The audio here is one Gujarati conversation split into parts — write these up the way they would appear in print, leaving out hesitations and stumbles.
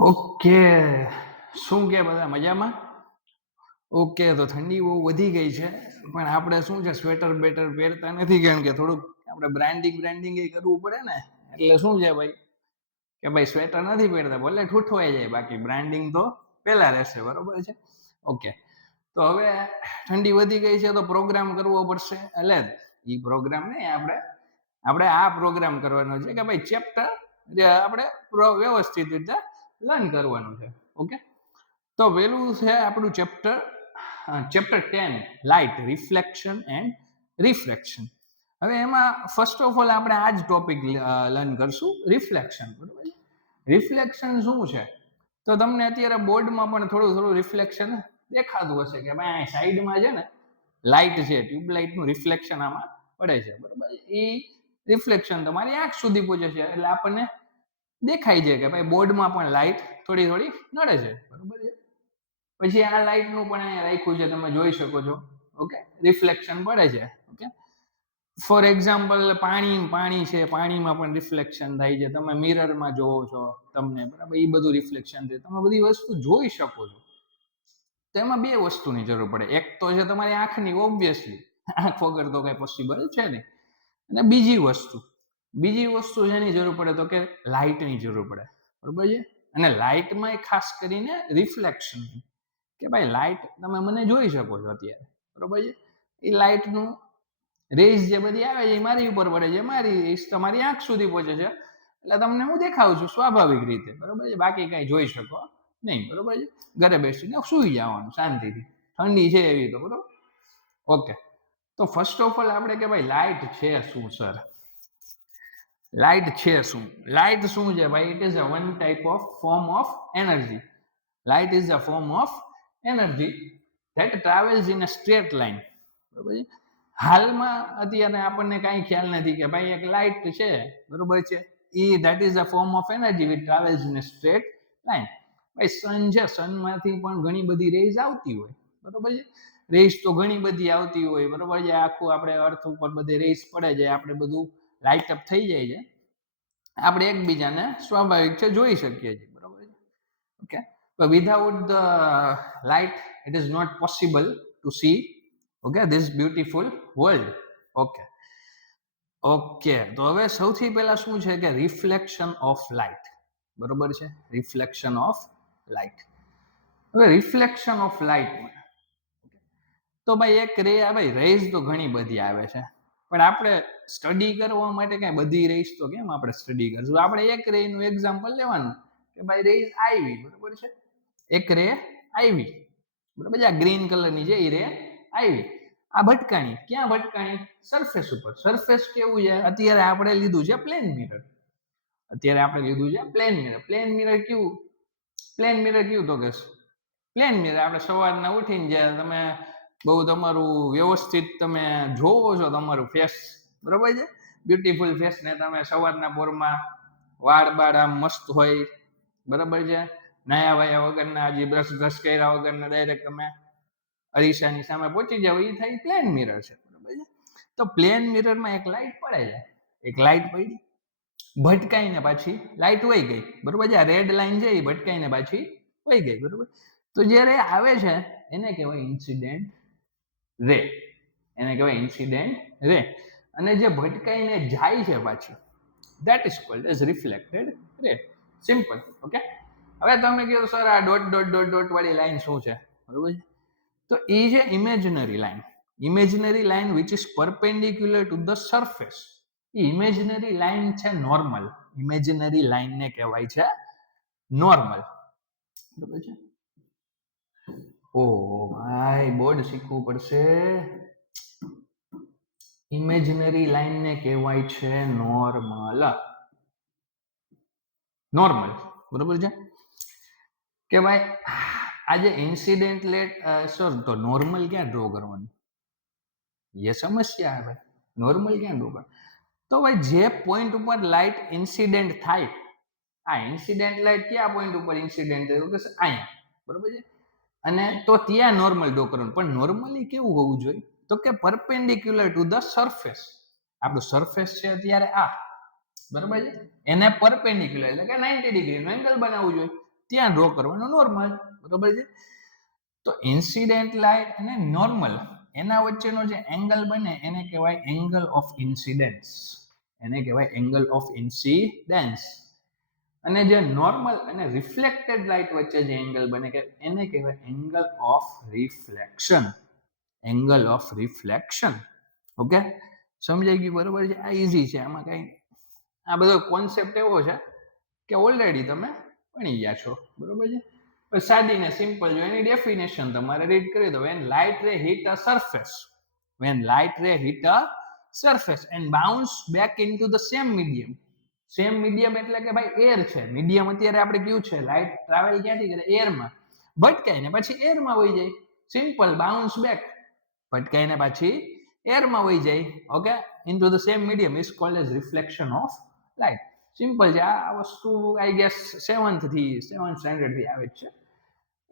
ઓકે, શું કે બધા મજામાં? ઓકે, તો ઠંડી બહુ વધી ગઈ છે, પણ આપણે શું છે સ્વેટર બેટર પહેરતા નથી, કારણ કે થોડુંક આપણે બ્રાન્ડિંગ કરવું પડે ને. એટલે શું છે ભાઈ કે ભાઈ સ્વેટર નથી પહેરતા, ભલે ઠૂઠવાઈ જાય, બાકી બ્રાન્ડિંગ તો પેલા રહેશે, બરોબર છે. ઓકે, તો હવે ઠંડી વધી ગઈ છે તો પ્રોગ્રામ કરવો પડશે. એટલે એ પ્રોગ્રામ નહીં, આપણે આ પ્રોગ્રામ કરવાનો છે કે ભાઈ ચેપ્ટર જે આપણે વ્યવસ્થિત રીતે લર્ન કરવાનું છે. ઓકે, તો પેલું છે આપણું chapter 10 light reflection and refraction. હવે એમાં ફર્સ્ટ ઓફ ઓલ આપણે આ જ ટોપિક લર્ન કરશું, રિફ્લેક્શન. બરોબર છે. રિફ્લેક્શન શું છે? તો તમને અત્યારે બોર્ડમાં પણ થોડું થોડું રિફ્લેક્શન દેખાતું હશે કે ભાઈ સાઈડમાં છે ને લાઇટ છે, ટ્યુબલાઇટનું રિફ્લેક્શન આમાં પડે છે. બરોબર, એ રિફ્લેક્શન તમારી આંખ સુધી પહોંચે છે, એટલે આપણને દેખાય છે કે ભાઈ બોર્ડમાં પણ લાઇટ થોડી થોડી નડે છે. બરોબર છે. પછી આ લાઇટનું પણ અહીંયા રાખ્યું છે, તમે જોઈ શકો છો. ઓકે, રિફ્લેક્શન પડે છે. ઓકે, ફોર એક્ઝામ્પલ પાણી છે, પાણીમાં પણ રિફ્લેક્શન થાય છે. તમે મિરરમાં જોવો છો, તમને બરાબર એ બધું રિફ્લેક્શન છે. તમે બધી વસ્તુ જોઈ શકો છો. તો એમાં બે વસ્તુની જરૂર પડે. એક તો છે તમારી આંખની, ઓબ્વિયસલી આંખ વગર તો કઈ પોસિબલ છે નહીં. અને બીજી વસ્તુ જેની જરૂર પડે તો કે લાઇટની જરૂર પડે. બરોબર છે. અને લાઇટમાં ખાસ કરીને રિફ્લેક્શન, કે ભાઈ લાઇટ તમે મને જોઈ શકો છો અત્યારે. બરોબર છે. એ લાઇટનું રેઝ જે બધી આવે છે એ મારી ઉપર પડે છે, મારી રેઝ તમારી આંખ સુધી પહોંચે છે, એટલે તમને હું દેખાઉં છું સ્વાભાવિક રીતે. બરોબર છે. બાકી કઈ જોઈ શકો નહીં. બરોબર છે. ઘરે બેસીને સુઈ જવાનું શાંતિથી, ઠંડી છે એવી તો. બરોબર. ઓકે, તો ફર્સ્ટ ઓફ ઓલ આપણે કે ભાઈ લાઇટ છે શું? સર, લાઇટ છે શું? લાઇટ શું છે ભાઈ? It is a one type of form of energy. Light is a form of energy that travels in a straight line. બરોબર છે. હાલમાં અત્યારે આપણને કાંઈ ખ્યાલ નથી કે ભાઈ એક લાઇટ છે, બરોબર છે, એ that is a form of energy which travels in a straight line. ભાઈ સન છે, સનમાંથી પણ ઘણી બધી રેઝ આવતી હોય. બરોબર છે. રેઝ તો ઘણી બધી આવતી હોય. બરોબર છે. આખું આપણે અર્થ ઉપર બધી રેઝ પડે છે, આપણે બધું લાઇટ અપ થઈ જાય છે, આપણે એકબીજાને સ્વાભાવિક છે જોઈ શકીએ છીએ. બરોબર છે. Okay, but without the light it is not possible to see, okay, this beautiful world. Okay, તો હવે સૌથી પહેલા શું છે કે રિફ્લેક્શન ઓફ લાઇટ. બરોબર છે. Reflection of light. હવે રિફ્લેક્શન ઓફ લાઇટ તો ભાઈ એક રે, ભાઈ રેઝ તો ઘણી બધી આવે છે, પણ આપણે સ્ટડી કરવા માટે કઈ બધી રેઝ તો કેમ આપણે સ્ટડી કરશું? આપણે એક રે નું એક્ઝામ્પલ લેવાનું કે ભાઈ રેઝ આવી. બરોબર છે. એક રે આવી. બરોબર છે. આ ગ્રીન કલરની છે એ રે આવી. આ ભટકાણી ક્યાં ભટકાણી? સરફેસ ઉપર. સરફેસ કેવું છે? અત્યારે આપણે લીધું છે પ્લેન મિરર. પ્લેન મિરર કેવું? પ્લેન મિરર કેવું? તો કે પ્લેન મિરર આપણે સવારના ઉઠીને જે તમે બહુ તમારું વ્યવસ્થિત તમે જોવો છો તમારું ફેસ, બરોબર છે, બ્યુટીફુલ ફેસ ને તમે સવારના પોરમાં વાળ બાળ આમ મસ્ત હોય, બરાબર છે, નાયા વાયા વગરના, હજી બ્રશ કર્યા વગરના ડાયરેક્ટ તમે અરીસાની સામે પહોંચી જાવ, એ થાય પ્લેન મિરર છે. બરાબર છે. તો પ્લેન મિરરમાં એક લાઇટ પડે છે, એક લાઇટ પડી, ભટકાઈને પાછી લાઇટ વહી ગઈ. બરોબર છે. આ રેડ લાઇન છે એ ભટકાઈને પાછી વહી ગઈ. બરોબર. તો જે રે આવે છે એને કહેવાય ઇન્સિડેન્ટ રે. અને જે ભટકાઈને જાય છે પાછી, that is called as reflected ray. Simple. Okay, હવે તમે કહો સર આ ડોટ ડોટ ડોટ ડોટ વાળી લાઈન શું છે? બરોબર છે. તો એ છે imaginary line which is perpendicular to the surface. Imaginary line છે નોર્મલ. ઇમેજનરી લાઈન ને કહેવાય છે નોર્મલ. બરોબર છે. ઓ ભાઈ, બોર્ડ શીખવું પડશે. ઇમેજનરી લાઈન ને કહેવાય છે નોર્મલ. બરોબર છે. કે ભાઈ આજે ઇન્સિડન્ટ લેટ સર, તો નોર્મલ ક્યાં ડ્રો કરવાનું? એ સમસ્યા है भाई. નોર્મલ ક્યાં ડ્રો કરવાનું? તો ભાઈ જે પોઈન્ટ ઉપર લાઇટ ઇન્સિડન્ટ થાય, આ ઇન્સિડન્ટ લાઇટ કયા પોઈન્ટ ઉપર ઇન્સિડન્ટ થયું કે અહીંયા. બરોબર છે. અને તો ત્યાં નોર્મલ ડ્રો કરવાનું. પણ નોર્મલી કેવું હોવું જોઈએ? તો કે પરપેન્ડિક્યુલર ટુ ધ સરફેસ. આપણું સરફેસ છે અત્યારે આ, બરોબર છે, એને પરપેન્ડિક્યુલર એટલે કે 90 ડિગ્રીનો એંગલ બનાવવું જોઈએ. ત્યાં ડ્રો કરવાનો નોર્મલ, બરોબર છે. તો ઇન્સિડન્ટ લાઇટ અને નોર્મલ એના વચ્ચેનો જે એંગલ બને એને કહેવાય એંગલ ઓફ ઇન્સિડન્સ, એને કહેવાય એંગલ ઓફ ઇન્સિડન્સ. અને જે નોર્મલ અને રિફ્લેક્ટેડ લાઇટ વચ્ચે જે એંગલ બને કે એને કહેવાય angle of reflection, angle of reflection. Okay, સમજાઈ ગયું, બરોબર છે. આ ઈઝી છે, આમાં કઈ આ બધો કોન્સેપ્ટ એવો છે કે ઓલરેડી તમે ભણી ગયા છો, બરોબર છે. સાદી ને સિમ્પલ જો એની ડેફિનેશન તમારે રીડ કરી દો. when light ray hit a surface, when light ray hit a surface and bounce back into the same medium, same medium એટલે કે ભાઈ એર છે. મીડિયમ અત્યારે આપણે કયું છે, લાઇટ ટ્રાવેલ ક્યાંથી કરે, એરમાં. ભટકાઈને પછી એરમાં વહી જાય, સિમ્પલ, બાઉન્સ બેક, ભટકાઈને પછી એરમાં વહી જાય. Okay, into the same medium is called as reflection of light. Simple છે. આ વસ્તુ આઈ ગેસ 7th સ્ટેન્ડર્ડ થી આવે છે,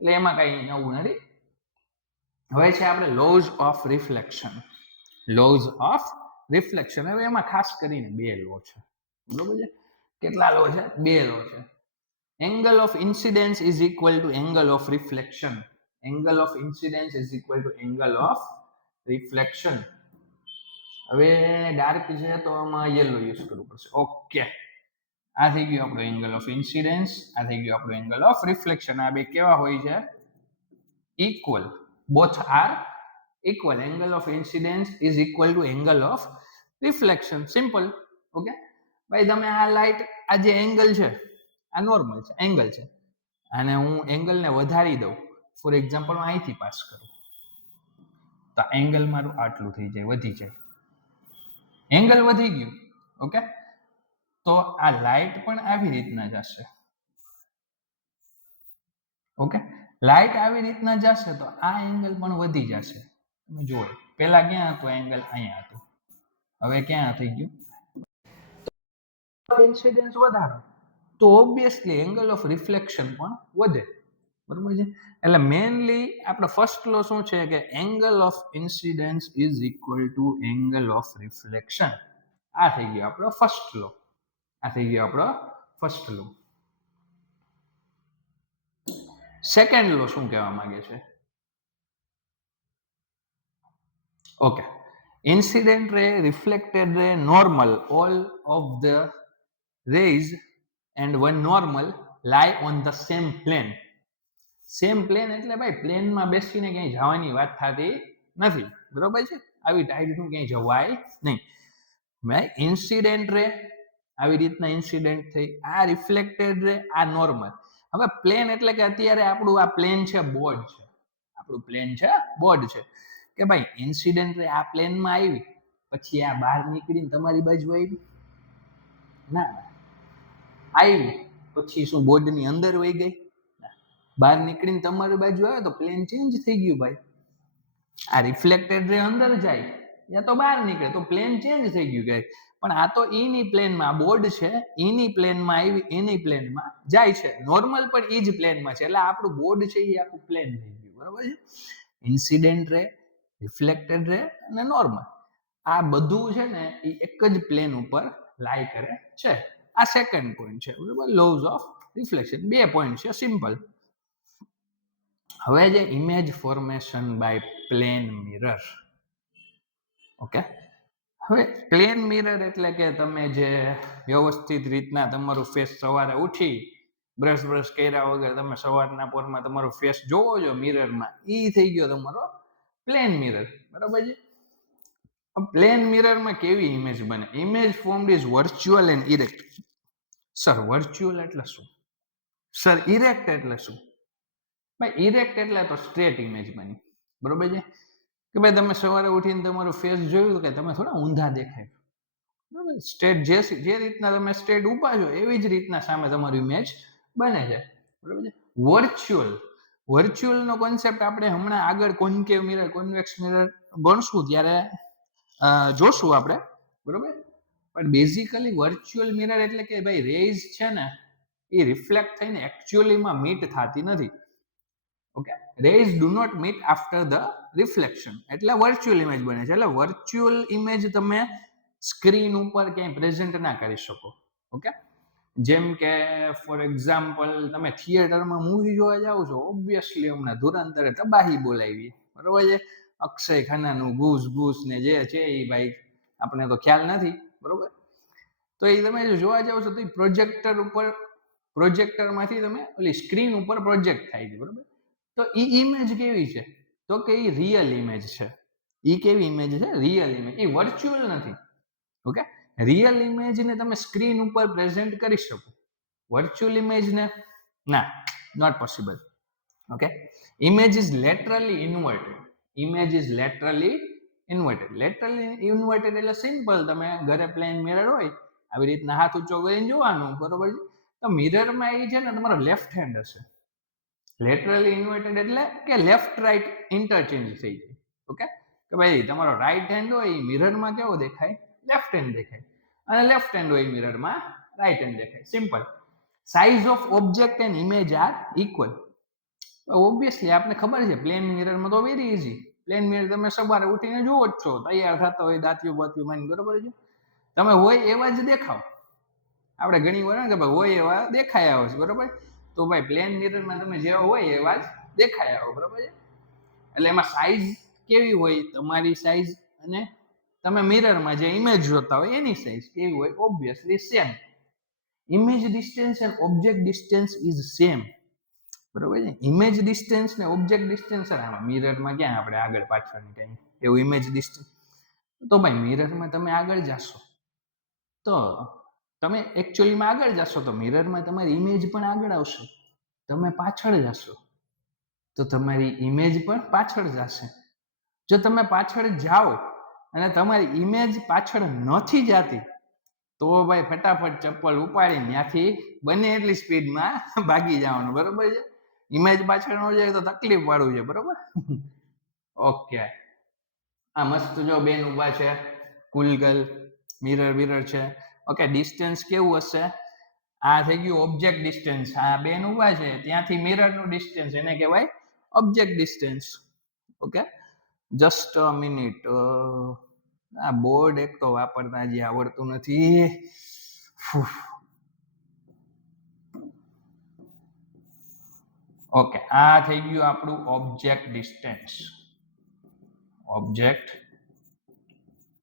એટલે એમાં કઈ નવું નથી. હવે છે આપણે lose of reflection. Lose of reflection, હવે એમાં ખાસ કરીને 2 લો છે, બરોબર છે. કેટલા લો છે? 2 લો છે. Angle of incidence is equal to angle of reflection. Angle of incidence is equal to angle of reflection. હવે ડાર્ક છે તો આમાં યલો યુઝ કરવું પડશે. ઓકે, આ થઈ ગયું આપણો એંગલ ઓફ ઇન્સિડન્સ, આ થઈ ગયું આપણો એંગલ ઓફ રિફ્લેક્શન. આ બે કેવા હોય છે? Equal. Both are equal. Angle of incidence is equal to angle of reflection. Simple. Okay ભાઈ, તમે આ લાઇટ, આ જે એંગલ છે આ નોર્મલ છે, એંગલ છે, અને હું એંગલને વધારી દઉં, ફોર એક્ઝામ્પલ હું અહીંથી પાસ કરું તો એંગલ મારું આટલું થઈ જાય, વધી જાય, એંગલ વધી ગયું. ઓકે, તો આ લાઇટ પણ આવી રીતના જશે. ઓકે, લાઇટ આવી રીતના જશે તો આ એંગલ પણ વધી જશે. તમે જુઓ, પેલા ક્યાં હતું એંગલ? અહીંયા હતું, હવે ક્યાં થઈ ગયું? ઇન્સિડન્સ વધારો તો ઓબ્વિયસલી એંગલ ઓફ રિફ્લેક્શન પણ વધે, બરોબર છે. એટલે મેઇનલી આપણે ફર્સ્ટ લો શું છે કે angle of incidence is equal to angle of reflection. આ થઈ ગયો આપણો ફર્સ્ટ લો. આ થઈ ગયો આપણો ફર્સ્ટ લો. સેકન્ડ લો શું કહેવા માંગે છે? Okay, incident ray, reflected ray, normal, all of the rays and one normal lie on the same plane. Same plane એટલે ભાઈ પ્લેનમાં બેસીને ક્યાંય જવાની વાત થતી નથી, બરોબર છે. આવી ટાઈટનું ક્યાંય જવાય નહીં. ભાઈ ઇન્સિડન્ટ રે આવી રીતના ઇન્સિડન્ટ થઈ, આ રિફ્લેક્ટેડ રે, આ નોર્મલ. હવે પ્લેન એટલે કે અત્યારે આપણું આ પ્લેન છે, બોર્ડ છે, આપણું પ્લેન છે, બોર્ડ છે. કે ભાઈ ઇન્સિડન્ટ રે આ પ્લેનમાં આવી, પછી આ બહાર નીકળીને તમારી બાજુ આવી? ના, આવી પછી શું બોર્ડની અંદર વહી ગઈ? બહાર નીકળીને તમારી બાજુ આવે તો પ્લેન ચેન્જ થઈ ગયું ભાઈ. આ રિફ્લેક્ટેડ રે અંદર જાય યા તો બહાર નીકળે તો પ્લેન ચેન્જ થઈ ગયું ગાય. પણ આ તો ઈની પ્લેનમાં, બોર્ડ છે ઈની પ્લેનમાં આવી, એની પ્લેનમાં જાય છે. નોર્મલ પણ ઈ જ પ્લેનમાં છે, એટલે આપણું બોર્ડ છે એ આખું પ્લેન થઈ ગયું, બરોબર છે. ઇન્સિડન્ટ રે, રિફ્લેક્ટેડ રે અને નોર્મલ, આ બધું છે ને એ એક જ પ્લેન ઉપર લાઈ કરે છે. આ સેકન્ડ પોઈન્ટ છે, બરોબર. Laws of reflection. 2 પોઈન્ટ છે, સિમ્પલ. હવે જે image formation by plane mirror. Okay, હવે પ્લેન મિરર એટલે કે તમે જે વ્યવસ્થિત રીતના તમારું ફેસ સવારે ઉઠી બ્રશ કર્યા વગર તમે સવારના પોરમાં તમારો ફેસ જોવો છો મિરરમાં, ઈ થઈ ગયો તમારો પ્લેન મિરર, બરાબર છે. પ્લેન મિરરમાં કેવી ઇમેજ બને? Image formed is virtual and erect. Sir virtual એટલે શું? સર ઇરેક્ટ એટલે શું? ભાઈ ઇરેક્ટ એટલે તો સ્ટ્રેટ ઇમેજ બની, બરોબર છે. કે ભાઈ તમે સવારે ઉઠીને તમારું ફેસ જોયું કે તમે થોડા ઊંધા દેખાય, બરોબર. સ્ટ્રેટ જે રીતના તમે સ્ટ્રેટ ઊભા છો એવી જ રીતના સામે તમારું ઇમેજ બને છે, બરોબર છે. વર્ચ્યુઅલ નો કોન્સેપ્ટ આપણે હમણાં આગળ કોન્કેવ મિરર, કોન્વેક્સ મિરર ભણશું ત્યારે જોશું આપણે, બરોબર. પણ બેઝિકલી વર્ચ્યુઅલ મિરર એટલે કે ભાઈ રેઝ છે ને એ રિફ્લેક્ટ થઈને એકચ્યુઅલીમાં મીટ થતી નથી. Okay, rays do not meet after the reflection, એટલે વર્ચ્યુઅલ ઇમેજ બને છે. એટલે વર્ચ્યુઅલ ઇમેજ તમે સ્ક્રીન ઉપર ક્યાંય પ્રેઝન્ટ ના કરી શકો. ઓકે, જેમ કે ફોર એક્ઝામ્પલ તમે થિયેટરમાં મૂવી જોવા જાઓ છો, ઓબ્વિયસલી હમણાં ધુરંધરે તબાહી બોલાવી, બરોબર છે. અક્ષય ખન્નાનું ઘૂસ ઘૂસ ને જે છે એ ભાઈ આપણે તો ખ્યાલ નથી, બરોબર. તો એ તમે જોવા જાવ છો તો એ પ્રોજેક્ટર ઉપર, પ્રોજેક્ટરમાંથી તમે ઓલી સ્ક્રીન ઉપર પ્રોજેક્ટ થાય છે, બરોબર. તો એ ઇમેજ કેવી છે? તો કે એ રિયલ ઇમેજ છે. એ કેવી ઇમેજ છે? Real image. એ વર્ચ્યુઅલ નથી. ઓકે, રિયલ ઇમેજને તમે સ્ક્રીન ઉપર પ્રેઝન્ટ કરી શકો, વર્ચ્યુઅલ ઇમેજને ના, not possible. Okay, image is laterally inverted. Image is laterally inverted. Laterally inverted એટલે સિમ્પલ, તમે ઘરે પ્લેન મિરર હોય, આવી રીતના હાથ ઊંચો કરીને જોવાનું, બરોબર છે. તો મિરરમાં એ છે ને તમારો લેફ્ટ હેન્ડ હશે. લેટરલી ઇન્વર્ટેડ એટલે કે લેફ્ટ રાઈટ ઇન્ટરચેન્જ થઈ જાય. ઓકે, કે ભાઈ તમારો રાઈટ હેન્ડ હોય એ મિરરમાં કેવો દેખાય? લેફ્ટ હેન્ડ દેખાય. અને લેફ્ટ હેન્ડ હોય મિરરમાં રાઈટ હેન્ડ દેખાય. Simple. Size of object and image are equal. Obviously આપને ખબર છે પ્લેન મિરરમાં તો વેરી ઇઝી. પ્લેન મિરર તમે સવારે ઉઠીને જુઓ જ છો, તૈયાર થતા હોય દાંતિયું બાતિયું માની, બરોબર છે. તમે હોય એવા જ દેખાવ. આપણે ઘણી વાર કે ભાઈ હોય એવા દેખાય આવો છે, બરોબર. તો ભાઈ પ્લેન મિરરમાં તમે જેવા હોય એવા જ દેખાય આવો, બરોબર છે. એટલે એમાં સાઈઝ કેવી હોય? તમારી સાઈઝ અને તમે મિરરમાં જે ઇમેજ જોતા હોય એની સાઈઝ કેવી હોય? Obviously same. Image distance and object distance is same, બરોબર છે. ઇમેજ ડિસ્ટન્સ ને ઓબ્જેક્ટ ડિસ્ટન્સ, આમાં મિરરમાં ક્યાં આપણે આગળ પાછળ કઈ એવું ઇમેજ ડિસ્ટન્સ. તો ભાઈ મિરરમાં તમે આગળ જાશો તો તમે એકચ્યુઅલીમાં આગળ જશો તો મિરરમાં તમારી ઇમેજ પણ આગળ આવશે. તમે પાછળ જશો તો તમારી ઇમેજ પણ પાછળ જશે. જો તમે પાછળ જાઓ અને તમારી ઇમેજ પાછળ નથી જાતી તો ભાઈ ફટાફટ ચપ્પલ ઉપાડીને ત્યાંથી બને એટલી સ્પીડમાં ભાગી જવાનું, બરોબર છે. ઇમેજ પાછળ ન જાય તો તકલીફ વાળું છે, બરોબર. ઓકે, આ મસ્ત જો બેન ઉભા છે, કુલ ગર્લ, મિરર મિરર છે. ઓકે, ડિસ્ટન્સ કેવું હશે? આ થઈ ગયું ઓબ્જેક્ટ ડિસ્ટન્સ. આ બેન ઉભા છે ત્યાંથી મિરરનું ડિસ્ટન્સ એને કહેવાય object distance. Okay, just a minute. આ બોર્ડ એક તો વાપરતા હજી આવડતું નથી. ઓકે, આ થઈ ગયું આપણું object distance. Object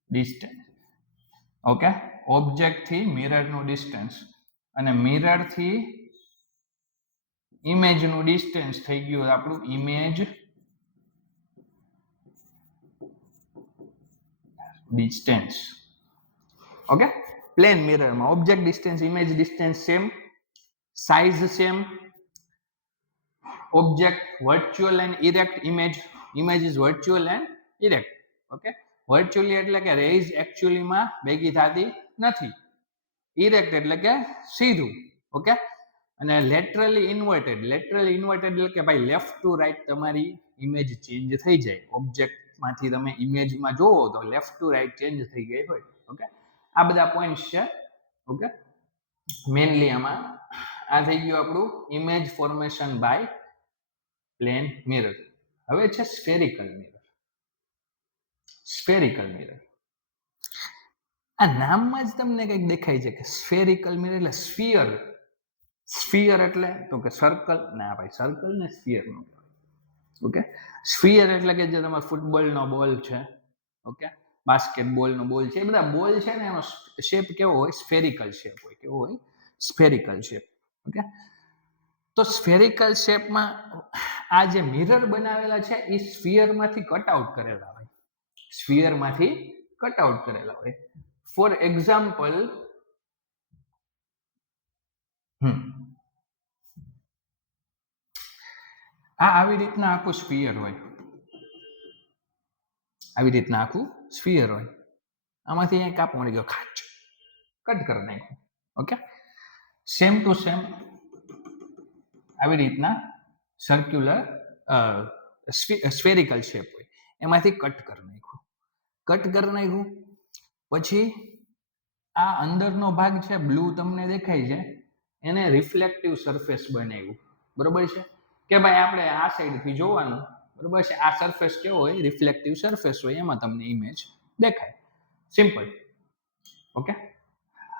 distance. Okay, object થી મિરર નું ડિસ્ટન્સ અને મિરર થી ઇમેજ નું ડિસ્ટન્સ થઈ ગયું આપણું ઇમેજ ડિસ્ટન્સ. ઓકે, પ્લેન મિરરમાં object distance, image distance same, size same, object virtual and erect image is virtual and erect. Okay, virtually એટલે કે રેઝ actually માં ભેગી થતી નથી, erect એટલે કે સીધું. ઓકે, અને laterally inverted એટલે કે ભાઈ લેફ્ટ ટુ રાઈટ તમારી ઇમેજ ચેન્જ થઈ જાય. ઓબ્જેક્ટ માંથી તમે ઇમેજમાં જોવો તો લેફ્ટ ટુ રાઈટ ચેન્જ થઈ ગઈ હોય. ઓકે, આ બધા પોઈન્ટ્સ છે. ઓકે, મેઇનલી આમાં આ થઈ ગયું આપણું image formation by plane mirror. હવે છે સ્ફેરિકલ મિરર. સ્ફેરિકલ મિરર, આ નામમાં જ તમને કંઈક દેખાય છે કે સ્ફેરિકલ મિરર એટલે સ્ફિયર. સ્ફિયર એટલે તો કે સર્કલ. ના ભાઈ, સર્કલ ને સ્ફિયર નો કહેવાય. ઓકે, સ્ફિયર એટલે કે જે તમારો ફૂટબોલનો બોલ છે, ઓકે, બાસ્કેટબોલનો બોલ છે, એ બધા બોલ છે ને એનો શેપ કેવો હોય? સ્ફેરિકલ શેપ હોય. કેવો હોય? Spherical shape. ઓકે, તો સ્ફેરિકલ શેપમાં આ જે મિરર બનાવેલા છે એ સ્ફિયરમાંથી કટ આઉટ કરેલા હોય. સ્ફિયરમાંથી કટ આઉટ કરેલા હોય. ફોર એક્ઝામ્પલ, આ આવી રીતના આખું સ્ફિયર હોય. આવી રીતના આખું સ્ફિયર હોય. આમાંથી અહીંયા કાપ મળી ગયો, ખાચ કટ કરી નાખ્યું. ઓકે, સેમ ટુ સેમ આવી રીતના સર્ક્યુલર સ્ફેરિકલ શેપ હોય, એમાંથી કટ કરી નાખ્યું. કટ કરી નાખ્યું પછી આ અંદરનો ભાગ છે બ્લુ તમને દેખાય છે, એને રિફ્લેક્ટિવ સરફેસ બનાવ્યું. બરોબર છે કે ભાઈ આપણે આ સાઈડથી જોવાનું, બરોબર છે. આ સરફેસ કેવો હોય? રિફ્લેક્ટિવ સરફેસ હોય, એમાં તમને ઇમેજ દેખાય. સિમ્પલ. ઓકે,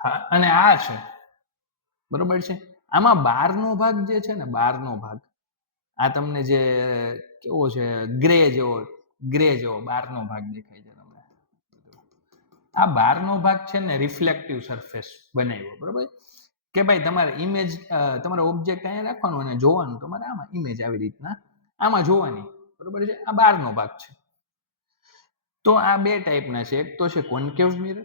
હા, અને આ છે બરોબર છે. આમાં બહારનો ભાગ જે છે ને, બહારનો ભાગ આ તમને જે કેવો છે, ગ્રે જેવો બહારનો ભાગ દેખાય છે તમને. આ બહારનો ભાગ છે ને રિફ્લેક્ટિવ સરફેસ બનાવ્યો, બરોબર, કે ભાઈ તમારે ઇમેજ, તમારે ઓબ્જેક્ટ અહીંયા રાખવાનું અને જોવાનું તમારે આમાં ઇમેજ આવી રીતના આમાં જોવાની, બરોબર છે. આ બહારનો ભાગ છે. તો આ બે ટાઈપના છે, એક તો છે કોન્કેવ મિરર,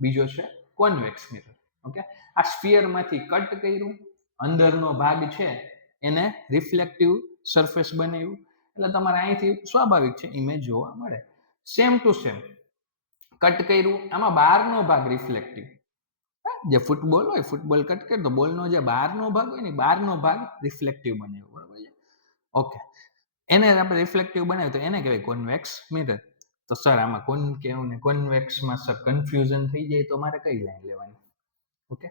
બીજો છે કોન્વેક્સ મિરર. ઓકે, આ સ્ફિયર માંથી કટ કર્યું, અંદરનો ભાગ છે એને રિફ્લેક્ટિવ સરફેસ બનાવ્યું, એટલે તમારે અહીંથી સ્વાભાવિક છે ઇમેજ જોવા મળે. સેમ ટુ સેમ કટ કર્યું, આમાં બહારનો ભાગ રિફ્લેક્ટિવ, જે ફૂટબોલ હોય, ફૂટબોલ કટ કરે તો બોલનો જે બહારનો ભાગ હોય ને, બહારનો ભાગ રિફ્લેક્ટિવ બનાવ્યો, બરોબર છે. ઓકે, એને આપણે રિફ્લેક્ટિવ બનાવ્યું તો એને કહેવાય કોન્વેક્સ મિરર. તો સર આમાં કોન્કેવ ને કોન્વેક્સમાં સર કન્ફ્યુઝન થઈ જાય તો મારે કઈ લાઈન લેવાની? ઓકે,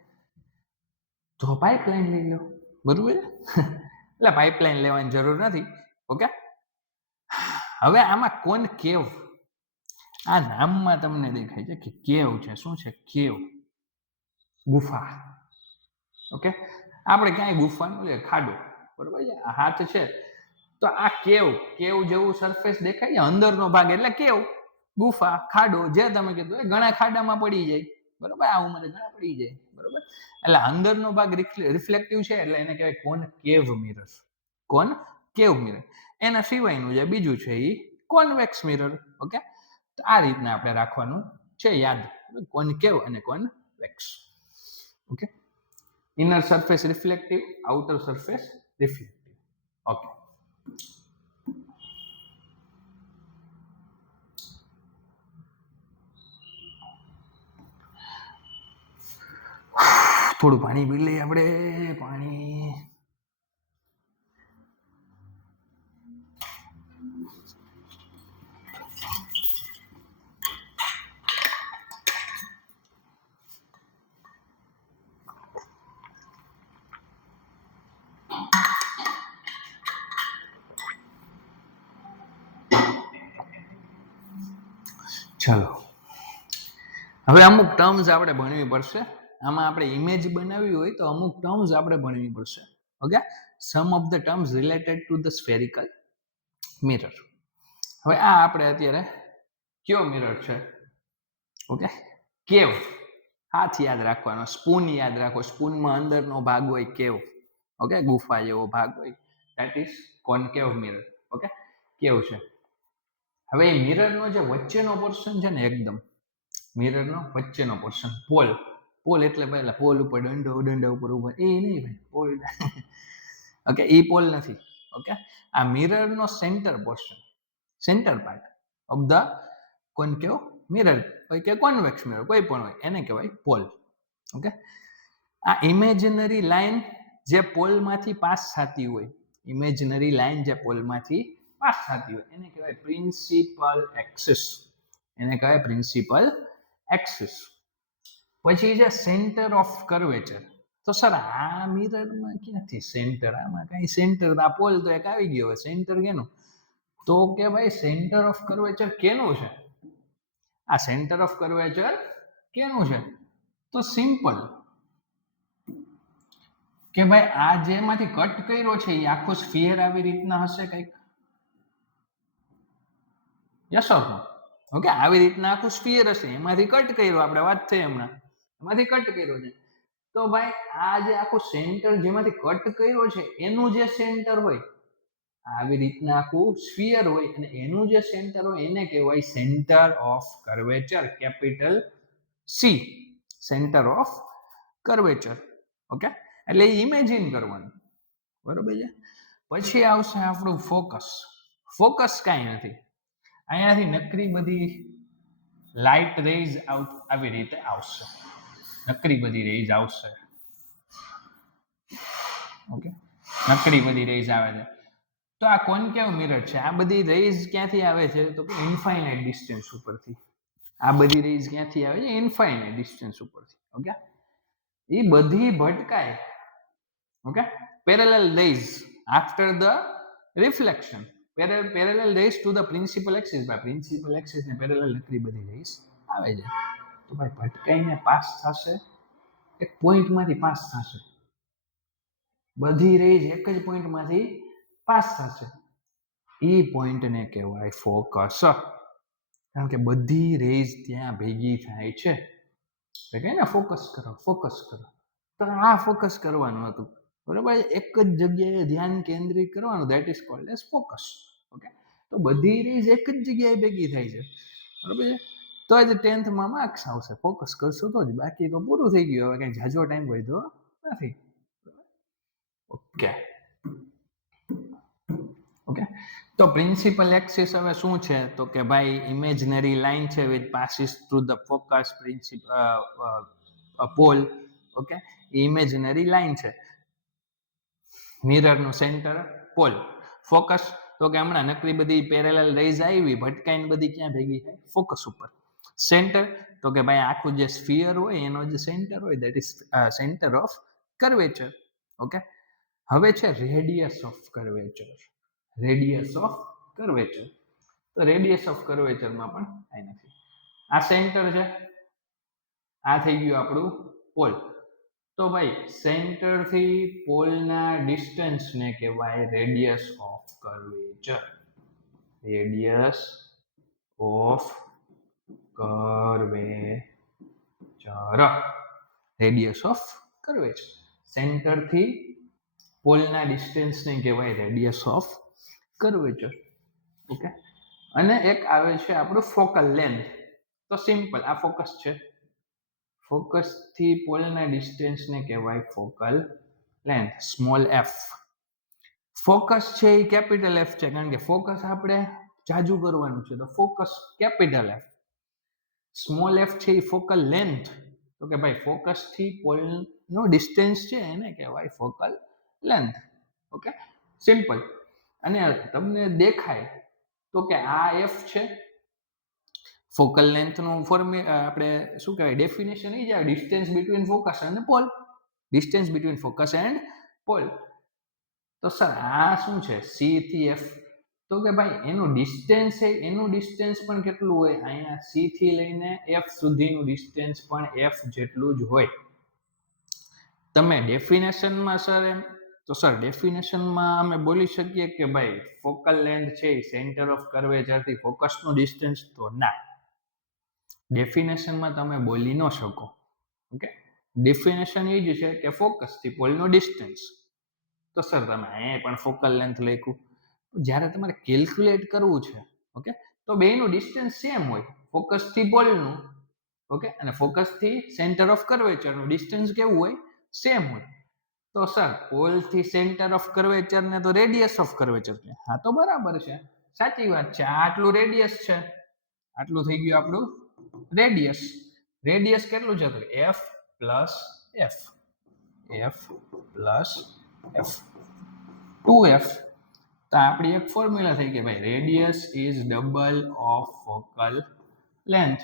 તો પાઇપલાઇન લઈ લો, બરોબર છે. એટલે પાઇપલાઇન લેવાની જરૂર નથી. ઓકે, હવે આમાં કોન્કેવ, આ નામમાં તમને દેખાય છે કે કેવ છે. શું છે? કેવ, ગુફા. ઓકે, આપણે ક્યાંય ગુફાનું લે ખાડો, બરોબર છે, આ હાથ છે તો આ કેવ જેવું સરફેસ દેખાય છે, અંદરનો ભાગ એટલે કેવ, ગુફા, ખાડો, જે તમે કીધું ઘણા ખાડામાં પડી જાય, બરોબર, આ ઉંમરે ઘણા પડી જાય, બરોબર. એટલે અંદરનો ભાગ રિફ્લેક્ટિવ છે એટલે એને કહેવાય કોનકેવ મિરર. કોનકેવ મિરર. એના સિવાયનું જે બીજું છે એ કોન્વેક્સ મિરર. ઓકે, તો આ રીતના આપણે રાખવાનું છે યાદ, કોનકેવ અને convex. Okay, inner surface reflective, outer surface reflective. Okay. થોડું પાણી પી લઈએ આપણે. પાણી. ચાલો, હવે અમુક ટર્મ્સ આપણે ભણવી પડશે. આમાં આપણે ઇમેજ બનાવવી હોય તો અમુક ટર્મ્સ આપણે ભણવી પડશે. Okay, some of the terms related to the spherical mirror. હવે આ આપણે અત્યારે કયો મિરર છે? ઓકે, કેવ, હાથ યાદ રાખવાનો, સ્પૂન યાદ રાખો, સ્પૂનમાં અંદરનો ભાગ હોય કેવ. ઓકે, ગુફા જેવો ભાગ હોય, ધેટ ઇઝ કોન્કેવ મિરર. ઓકે, કેવ છે. હવે એ મિરરનો જે વચ્ચેનો પોર્શન છે ને, એકદમ મિરરનો વચ્ચેનો પોર્શન, પોલ એટલે પહેલા પોલ ઉપર દંડા ઉપર ઉભા, એ નહીં ભાઈ, પોલ. ઓકે, એ પોલ નથી. ઓકે, આ મિરરનો centre portion, centre part of the concave mirror હોય કે કોન્વેક્સ મિરર, કોઈ પણ હોય, એને કહેવાય પોલ. ઓકે, આ ઇમેજનરી લાઈન જે પોલમાંથી પાસ થતી હોય, ઇમેજનરી લાઈન જે પોલમાંથી પાસ થતી હોય, એને કહેવાય પ્રિન્સિપલ એક્સિસ. એને કહેવાય પ્રિન્સિપલ એક્સિસ. પછી છે સેન્ટર ઓફ કર્વેચર. તો સર આ મિરરમાં ક્યાંથી સેન્ટર? આમાં કઈ સેન્ટર? આ પોલ તો એક આવી ગયો, સેન્ટર કેનું? તો કે ભાઈ સેન્ટર ઓફ કર્વેચર કેનું છે? આ સેન્ટર ઓફ કર્વેચર કેનું છે? તો સિમ્પલ, કે ભાઈ આ જેમાંથી કટ કર્યો છે એ આખો સ્ફિયર આવી રીતના હશે કંઈક. Yes or no? ઓકે, આવી રીતના આખું સ્ફિયર હશે, એમાંથી કટ કર્યો, આપણે વાત થઈ હમણાં, એમાંથી કટ કર્યો છે. તો ભાઈ આ જે આખું સેન્ટર જેમાંથી કટ કર્યો છે એનું જે સેન્ટર હોય, આવી રીતના આખું સ્ફિયર હોય અને એનું જે સેન્ટર હોય એને કહેવાય centre of curvature, capital C, centre of curvature. Okay, એટલે ઇમેજિન કરવાનું, બરોબર છે. પછી આવશે આપણું ફોકસ. ફોકસ કાંઈ નથી, અહીંયાથી નકરી બધી લાઇટ રેઝ આવી રીતે આવશે, નકરી બધી રેઝ આવશે. ઓકે, નકરી બધી રેઝ આવે છે. તો આ કોન્કેવ મિરર છે, આ બધી રેઝ ક્યાંથી આવે છે? તો કે ઇન્ફાઇનાઇટ ડિસ્ટન્સ ઉપરથી. આ બધી રેઝ ક્યાંથી આવે છે? ઇન્ફાઇનાઇટ ડિસ્ટન્સ ઉપરથી. ઓકે, એ બધી ભટકાય. Okay, parallel rays after the reflection, parallel rays to the principal axis. By principal axis ને પેરેલલ નકરી બધી રેઝ આવે છે. તો ભાઈ ભટકાઈને પાસ થશે, એક પોઈન્ટમાંથી પાસ થશે. બધી રેઝ એક જ પોઈન્ટમાંથી પાસ થશે. એ પોઈન્ટને કહેવાય ફોકસ, કારણ કે બધી રેઝ ત્યાં ભેગી થાય છે. કહે ને ફોકસ કરો, ફોકસ કરો. તો આ ફોકસ કરવાનું હતું, બરાબર. એક જ જગ્યાએ ધ્યાન કેન્દ્રિત કરવાનું, that is called as focus. Okay, તો બધી રેઝ એક જ જગ્યાએ ભેગી થાય છે, બરાબર છે. તો જ 10th માર્ક્સ આવશે. ફોકસ કરશો તો જ, બાકી તો પૂરું થઈ ગયું. હવે કઈ ઝાઝો ટાઈમ વધ્યો નથી. ઓકે ઓકે, તો પ્રિન્સિપલ એક્સિસ હવે શું છે? તો કે ભાઈ ઇમેજનરી લાઇન છે which passes through the focus principal pole. Okay, imaginary line છે. મિરરનું સેન્ટર પોલ. ફોકસ તો કે હમણાં નકરી બધી પેરેલલ રેઝ આવી, ભટકાઈને બધી ક્યાં ભેગી થાય? ફોકસ ઉપર. સેન્ટર તો કે ભાઈ આખું જે સ્ફિયર હોય એનો જે સેન્ટર હોય, that is centre of curvature. Okay, હવે છે radius of curvature. Radius of curvature, તો રેડિયસ ઓફ કર્વેચરમાં પણ કાંઈ નથી. આ સેન્ટર છે, આ થઈ ગયું આપણું પોલ. તો ભાઈ સેન્ટર થી પોલના ડિસ્ટન્સને કહેવાય radius of curvature. Radius of curvature, radius of curvature. Centre થી પોલના ડિસ્ટન્સને કહેવાય રેડિયસ ઓફ કર્વેચર. ઓકે, અને એક આવે છે આપણું ફોકલ લેન્થ. તો સિમ્પલ, આ ફોકસ છે, ફોકસ થી પોલના ડિસ્ટન્સને કહેવાય focal length, small F. Focus છે એ કેપિટલ એફ છે, કારણ કે ફોકસ આપણે જાજુ કરવાનું છે, તો focus capital F. Small F છે એ ફોકલ લેન્થ, તો કે ભાઈ ફોકસ થી પોલ નો ડિસ્ટન્સ છે એને કહેવાય ફોકલ લેન્થ. Okay, simple. અને તમને દેખાય તો કે આ એફ છે, ફોકલ લેન્થ નું આપણે શું કહેવાય ડેફિનેશન એ જાય, ડિસ્ટન્સ બિટવીન ફોકસ અને pole. Distance between focus and pole. તો સર આ શું છે? સી થી એફ. તો કે ભાઈ એનું ડિસ્ટન્સ છે, એનું ડિસ્ટન્સ પણ કેટલું હોય? અહીંયા સી થી લઈને એફ સુધીનું ડિસ્ટન્સ પણ એફ જેટલું જ હોય. તમે ડેફિનેશનમાં સર એમ, તો સર ડેફિનેશનમાં અમે બોલી શકીએ કે ભાઈ ફોકલ લેન્થ છે સેન્ટર ઓફ કર્વેચર થી ફોકસનું ડિસ્ટન્સ? તો ના, ડેફિનેશનમાં તમે બોલી ન શકો. ઓકે, ડેફિનેશન એ જ છે કે ફોકસ થી પોલનું ડિસ્ટન્સ. તો સર તમે અહીંયા પણ ફોકલ લેન્થ લખ્યું. જ્યારે તમારે કેલ્ક્યુલેટ કરવું છે, ઓકે, તો બેનું ડિસ્ટન્સ સેમ હોય, ફોકસ થી પોલનું. ઓકે, અને ફોકસ થી સેન્ટર ઓફ કર્વેચરનું ડિસ્ટન્સ કેવું હોય? સેમ હોય. તો સર પોલ થી સેન્ટર ઓફ કર્વેચર ને તો રેડિયસ ઓફ કર્વેચર છે. હા, તો બરાબર છે, સાચી વાત છે. આટલું રેડિયસ છે, આટલું થઈ ગયું આપણું રેડિયસ. રેડિયસ કેટલું છે? તો F plus F, F plus F, 2f. તો આપણી એક ફોર્મ્યુલા થઈ કે ભાઈ radius is double of focal length.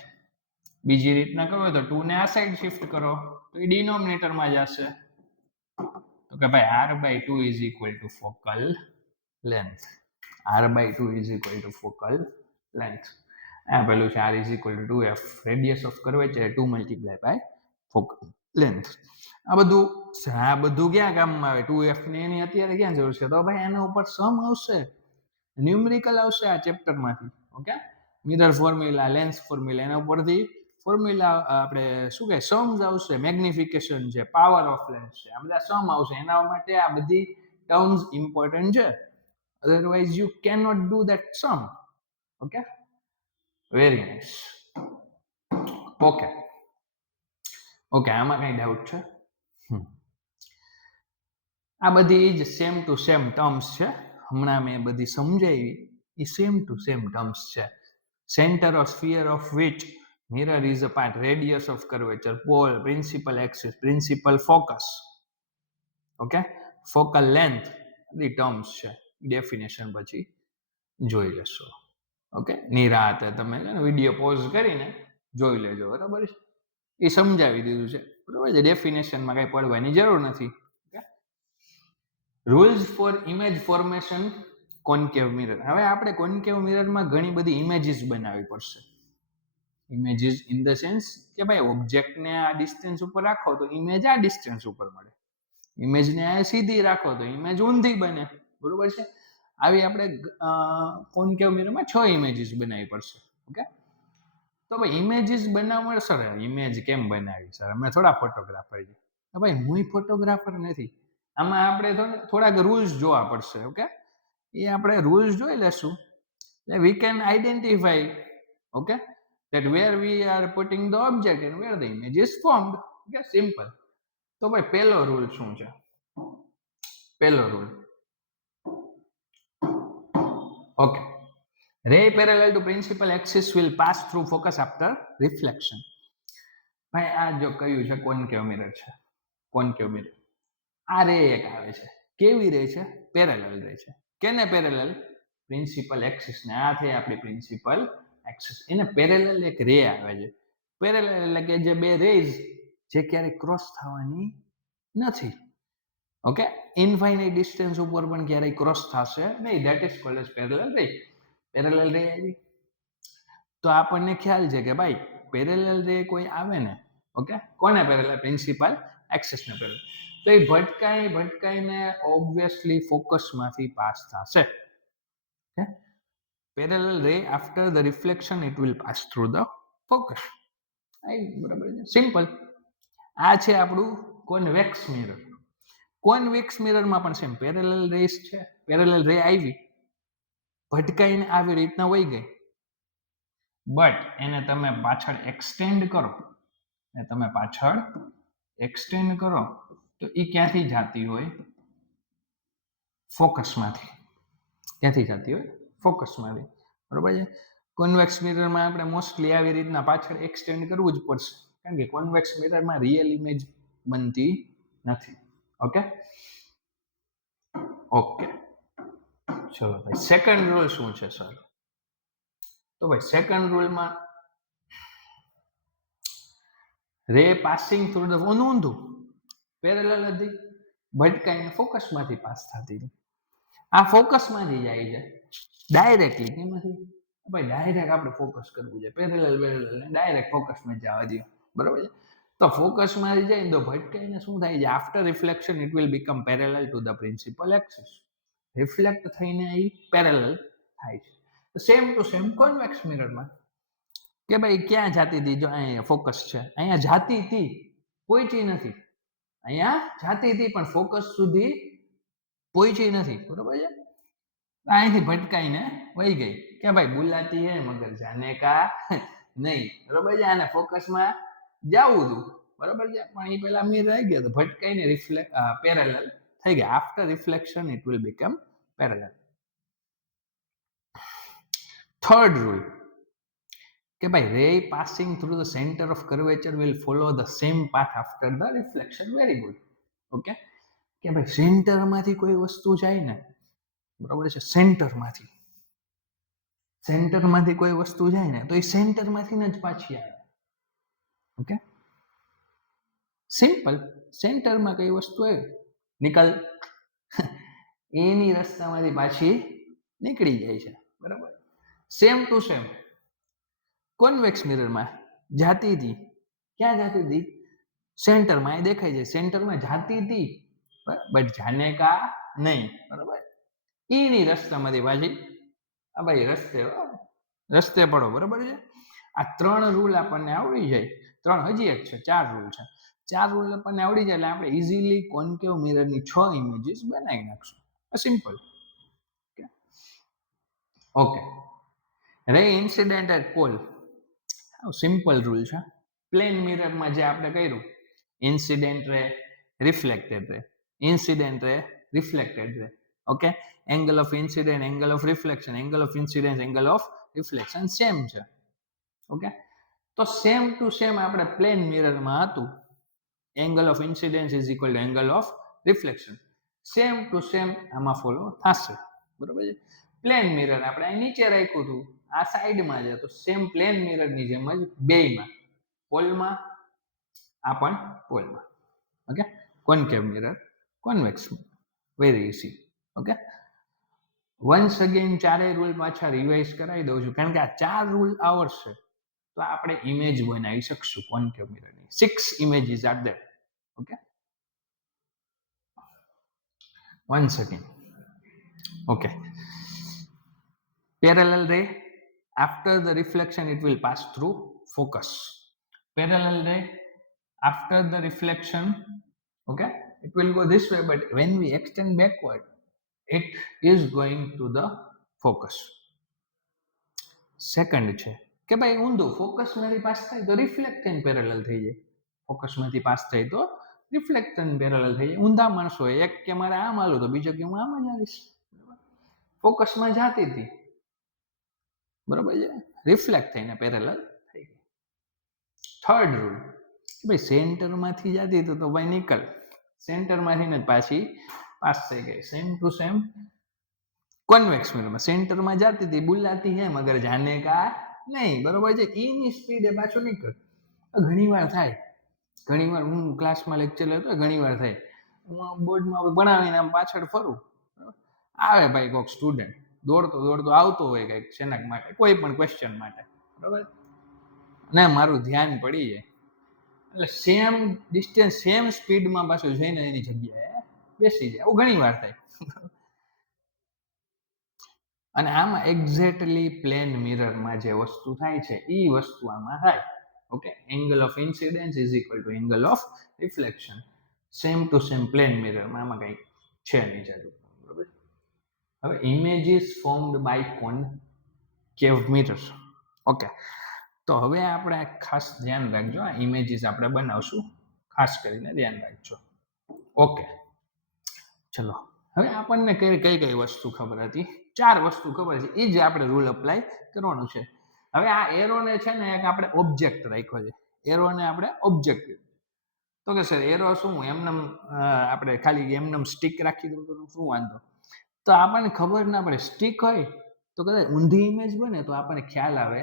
બીજી રીતના કરો તો 2 ને આ સાઈડ શિફ્ટ કરો તો એ ડિનોમિનેટરમાં જશે. તો કે ભાઈ r/2 is equal to focal length. r/2 is equal to focal length. આ પેલું છે r is equal to 2f. Radius of curvature 2 multiply by focal length. આ બધું ક્યાં કામમાં આવે? 2f ને એની અત્યારે ક્યાં જરૂર છે? તો ભાઈ એના ઉપર સમ આવશે, ન્યુમેરિકલ આવશે આ ચેપ્ટરમાંથી. Okay, mirror formula, lens formula, એના ઉપરથી ફોર્મ્યુલા આપણે શું કહે સમ્સ આવશે, મેગ્નિફિકેશન છે, પાવર ઓફ લેન્સ છે, આ બધા સમ આવશે. એના માટે આ બધી ટર્મ્સ ઇમ્પોર્ટન્ટ છે, otherwise you can not do that sum. Okay, very nice. Okay okay, આમાં કઈ ડાઉટ છે? આ બધી જ સેમ ટુ સેમ ટર્મ્સ છે, હમણાં મેં બધી સમજાવી એ સેમ ટુ સેમ ટર્મ્સ છે. Centre of sphere of which mirror is a part, radius of curvature, pole, principal axis, principal focus. Okay, focal length, બધી ટર્મ્સ છે, ડેફિનેશન પછી જોઈ લેશો. ઓકે, નિરાતે તમે વિડીયો પોઝ કરીને જોઈ લેજો, બરાબર છે. એ સમજાવી દીધું છે, બરાબર છે. ડેફિનેશનમાં કઈ પડવાની જરૂર નથી. Rules for image formation concave mirror. હવે આપણે કોન્કેવ મિરરમાં ઘણી બધી ઇમેજીસ બનાવવી પડશે. ઇમેજીસ ઇન ધ સેન્સ કે ભાઈ ઓબ્જેક્ટને આ ડિસ્ટન્સ ઉપર રાખો તો ઇમેજ આ ડિસ્ટન્સ ઉપર મળે. ઇમેજને આ સીધી રાખો તો ઇમેજ ઊંધી બને, બરોબર છે. આવી આપણે કોન્કેવ મિરરમાં 6 ઇમેજીસ બનાવવી પડશે. ઓકે, તો ભાઈ ઇમેજીસ બનાવવા સર ઇમેજ કેમ બનાવી સર, અમે થોડા ફોટોગ્રાફર છીએ. ભાઈ હું ફોટોગ્રાફર નથી, આમાં આપણે થોડાક રૂલ્સ જોવા પડશે. ઓકે, એ આપણે રૂલ્સ જોઈ લેશું. We can identify, okay, that where we are putting the object and where the image is formed. Okay, simple. તો ભાઈ પહેલો રૂલ શું છે? પહેલો rule, okay, ray parallel to principal axis will pass through focus after reflection. ભાઈ આ જો કયું છે કોન્કેવ મિરર છે, કોન્કેવ મિરર. આ રે એક આવે છે, કેવી રે છે? પેરેલલ રે છે. કેને પેરેલલ? પ્રિન્સિપલ એક્સિસ ને. આ થઈ આપણી પ્રિન્સિપલ એક્સિસ, એને પેરેલલ એક રે આવે છે. પેરેલલ એટલે કે જે બે રેઝ જે ક્યારેય ક્રોસ થવાની નથી. ઓકે, ઇનફાઇનાઇટ ડિસ્ટન્સ ઉપર પણ ક્યારેય ક્રોસ થશે નહીં. That is called as parallel રે. પેરેલલ રે આવી તો આપણને ખ્યાલ છે કે ભાઈ પેરેલલ રે કોઈ આવે ને, ઓકે, કોને પેરેલલ? પ્રિન્સિપલ એક્સિસ ને પેરેલલ. તો એ ભટકાઈને ઓબ્વિયસલી ફોકસમાંથી પાસ થશે. Okay? Parallel ray after the reflection it will pass through the focus. બરાબર છે, સિમ્પલ. આ છે આપણું કોન્વેક્સ મિરર. કોન્વેક્સ મિરરમાં પણ સેમ પેરેલલ રેસ છે. પેરેલલ રે આવી, ભટકાઈને આવી રીતના વહી ગઈ, બટ એને તમે પાછળ એક્સટેન્ડ કરો, તો એ ક્યાંથી જાતી હોય? ફોકસમાંથી. ક્યાંથી જતી હોય? ફોકસમાંથી. બરોબર છે. કોન્વેક્સ મિરરમાં આપણે મોસ્ટલી આવી રીતના પાછળ એક્સટેન્ડ કરવું જ પડશે, કારણ કે કોન્વેક્સ મિરરમાં રિયલ ઇમેજ બનતી નથી. ઓકે, ચલો ભાઈ સેકન્ડ રૂલ શું છે સર? તો ભાઈ સેકન્ડ રૂલમાં રે પાસિંગ થ્રુ ધ ઊંધું પેરેલલ હતી, ભટકાઈને ફોકસમાંથી પાસ થતી હતી. આ ફોકસમાંથી જાય છે ડાયરેક્ટલી. કેમાંથી? ભાઈ ડાયરેક્ટ આપણે ફોકસ કરવું છે, પેરેલલ ડાયરેક્ટ ફોકસમાં જવા દો. બરોબર છે. તો ફોકસમાં જાય તો ભટકાઈને શું થાય છે? After reflection it will become parallel two the principal axis. Reflect થઈને એ પેરેલલ થાય છે. સેમ ટુ સેમ કોન્વેક્સ મિરરમાં કે ભાઈ ક્યાં જાતી હતી? જો અહીંયા ફોકસ છે, અહીંયા જાતી હતી, પહોંચી નથી. અહીંયા જાતી હતી પણ ફોકસ સુધી પહોંચી નથી. બરોબર છે. અહીંથી ભટકાઈને વહી ગઈ કે ભાઈ બુલાતી હે મગર જાને કા નહીં. બરોબર છે. આને ફોકસમાં જવું હતું, બરોબર છે, પણ એ પેલા મિરર આવી ગયો તો ભટકાઈને પેરેલલ થઈ ગયા. After reflection it will become parallel. Third rule કે ભાઈ ray passing through the centre of curvature will follow the same path after the reflection. Very good. Okay, કે ભાઈ સેન્ટરમાંથી કોઈ વસ્તુ જાય ને, બરોબર છે, સેન્ટરમાંથી કોઈ વસ્તુ જાય ને તો એ સેન્ટરમાંથી જ પાછી આવે. Okay, simple. સેન્ટરમાં કઈ વસ્તુ આવી નિકલ એની રસ્તામાંથી પાછી નીકળી જાય છે. બરાબર. સેમ ટુ સેમ કોન્વેક્સ મિરરમાં જાતી હતી, ક્યાં જાતી હતી? સેન્ટરમાં. એ દેખાય છે સેન્ટરમાં જાતી હતી, બટ જાને કા નહીં. બરાબર. એની રસ્તામાંથી પાછી ભાઈ રસ્તે પડો. બરાબર છે. આ 3 રૂલ આપણને આવડી જાય. 3, હજી એક છે, 4 રૂલ છે. 4 રૂલ આપણને આવડી જાય એટલે આપણે ઇઝીલી કોન્કેવ મિરરની 6 ઇમેજીસ બનાવી નાખશું. Simple. Okay, ray incident at pole. Simple rule છે. પ્લેન મિરરમાં જે આપણે કર્યું, ઇન્સિડન્ટ રે, રિફ્લેક્ટેડ રે, incident ray, reflected ray. Okay, angle of incident, angle of reflection, angle of incidence, angle of reflection same છે. ઓકે, તો સેમ ટુ સેમ આપણે પ્લેન મિરરમાં હતું, angle of incidence is equal to angle of reflection. Same to same આમાં ફોલો થશે. બરોબર છે. પ્લેન મિરર આપણે અહીં નીચે રાખ્યું હતું, આ સાઈડમાં છે, તો સેમ પ્લેન મિરરની જેમ જ બેયમાં, પોલમાં આ પણ પોલમાં. Okay, concave mirror, convex mirror, very easy. Okay, once again 4 rule પાછા રિવાઇઝ કરાવી દઉં છું, કારણ કે આ 4 રૂલ આવડશે તો આપણે ઇમેજ બનાવી શકશું કોન્કેવ મિરરની. 6 images are there. Okay, 1 second. Okay. Parallel ray, after the reflection, it will pass through focus. Parallel ray, after the reflection, okay, it will go this way, but when we extend backward, it is going to the focus. Second છે કે ભાઈ ઊંધું ફોકસમાંથી પાસ થાય તો રિફ્લેક્ટ થઈને પેરેલલ થઈ જાય, ફોકસમાંથી પાસ થાય તો રિફ્લેક્ટ થઈને પેરેલલ થઈ જાય. ઊંધા માણસો એક કે મારે આમ હાલું તો બીજો કે હું આમ જ આવીશ, ફોકસમાં જાતી હતી, બરોબર છે, રિફ્લેક્ટ થઈને પેરેલલ થઈ ગઈ. થર્ડ રૂલ, ભાઈ સેન્ટરમાંથી જતી તો ભાઈ નીકળ, સેન્ટરમાંથી જ પાછી પાસ થઈ ગઈ. સેમ ટુ સેમ કોન્વેક્સ મિરરમાં સેન્ટરમાં જાતી હતી, બુલાતી હે મગર જાને કા નહીં, બરોબર છે, એની સ્પીડે પાછું નીકળ. ઘણી વાર થાય, ઘણી વાર હું ક્લાસમાં લેક્ચર લેતો ઘણી વાર થાય, હું બોર્ડમાં ભણાવીને આમ પાછળ ફરું, આવે ભાઈ કોઈક સ્ટુડન્ટ દોડતો દોડતો આવતો હોય કંઈક શેનાક માટે, કોઈ પણ ક્વેશ્ચન માટે, બરોબર, ને મારું ધ્યાન પડી જાય, એટલે સેમ ડિસ્ટન્સ સેમ સ્પીડમાં પાછું જઈને એની જગ્યાએ બેસી જાય. આવું ઘણી વાર થાય. અને આમાં એક્ઝેક્ટલી પ્લેન મિરરમાં જે વસ્તુ થાય છે એ વસ્તુ આમાં થાય. Okay, angle of incidence is equal to angle of reflection. Same to same plane મિરરમાં આમાં કંઈક છે નહીં જાજુ, બરોબર. હવે images formed by concave mirror. Okay, તો હવે આપણે ખાસ ધ્યાન રાખજો, આ ઇમેજીસ આપણે બનાવશું, ખાસ કરીને ધ્યાન રાખજો. ઓકે, ચલો હવે આપણને કઈ કઈ વસ્તુ ખબર હતી? 4 વસ્તુ ખબર છે, એ જ આપણે રૂલ અપ્લાય કરવાનું છે. હવે આ એરોને છે ને એક આપણે ઓબ્જેક્ટ રાખ્યો છે, એરોને આપણે ઓબ્જેક્ટ, તો કે સર એરો શું એમને આપણે ખાલી એમને સ્ટીક રાખી દઉં તો શું વાંધો? તો આપણને ખબર ના પડે, સ્ટીક હોય તો કદાચ ઊંધી ઇમેજ બને તો આપણને ખ્યાલ આવે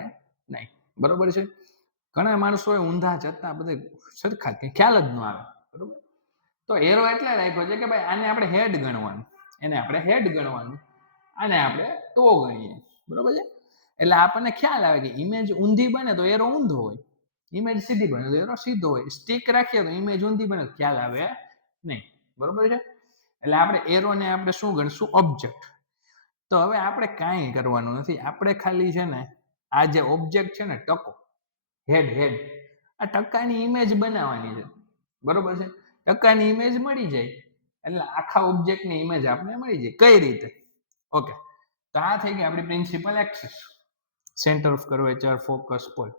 નહીં, બરોબર છે. ઘણા માણસો ઊંધા જતા બધે સરખા ખ્યાલ જ ન આવે, બરોબર. તો એરો એટલે રાખ્યો છે કે ભાઈ આને આપણે હેડ ગણવાનું, એને આપણે હેડ ગણવાનું, આને આપણે ટો ગણીએ, બરોબર છે. એટલે આપણને ખ્યાલ આવે કે ઇમેજ ઊંધી બને તો એરો ઊંધો હોય, ઇમેજ સીધી બને તો એરો સીધો હોય. સ્ટીક રાખીએ તો ઇમેજ ઊંધી બને તો ખ્યાલ આવે નહીં, બરોબર છે. એટલે આપણે એરોને આપણે શું ગણશું? ઓબ્જેક્ટ. તો હવે આપણે કાંઈ કરવાનું નથી, આપણે ખાલી છે ને આ જે ઓબ્જેક્ટ છે ને ટકો, હેડ હેડ, આ ટકાની ઇમેજ બનાવવાની છે, બરોબર છે. ટકાની ઇમેજ મળી જાય એટલે આખા ઓબ્જેક્ટની ઇમેજ આપણે મળી જાય. કઈ રીતે? ઓકે, તો આ થઈ ગઈ આપણી principal axis, centre of curvature, focus, pole.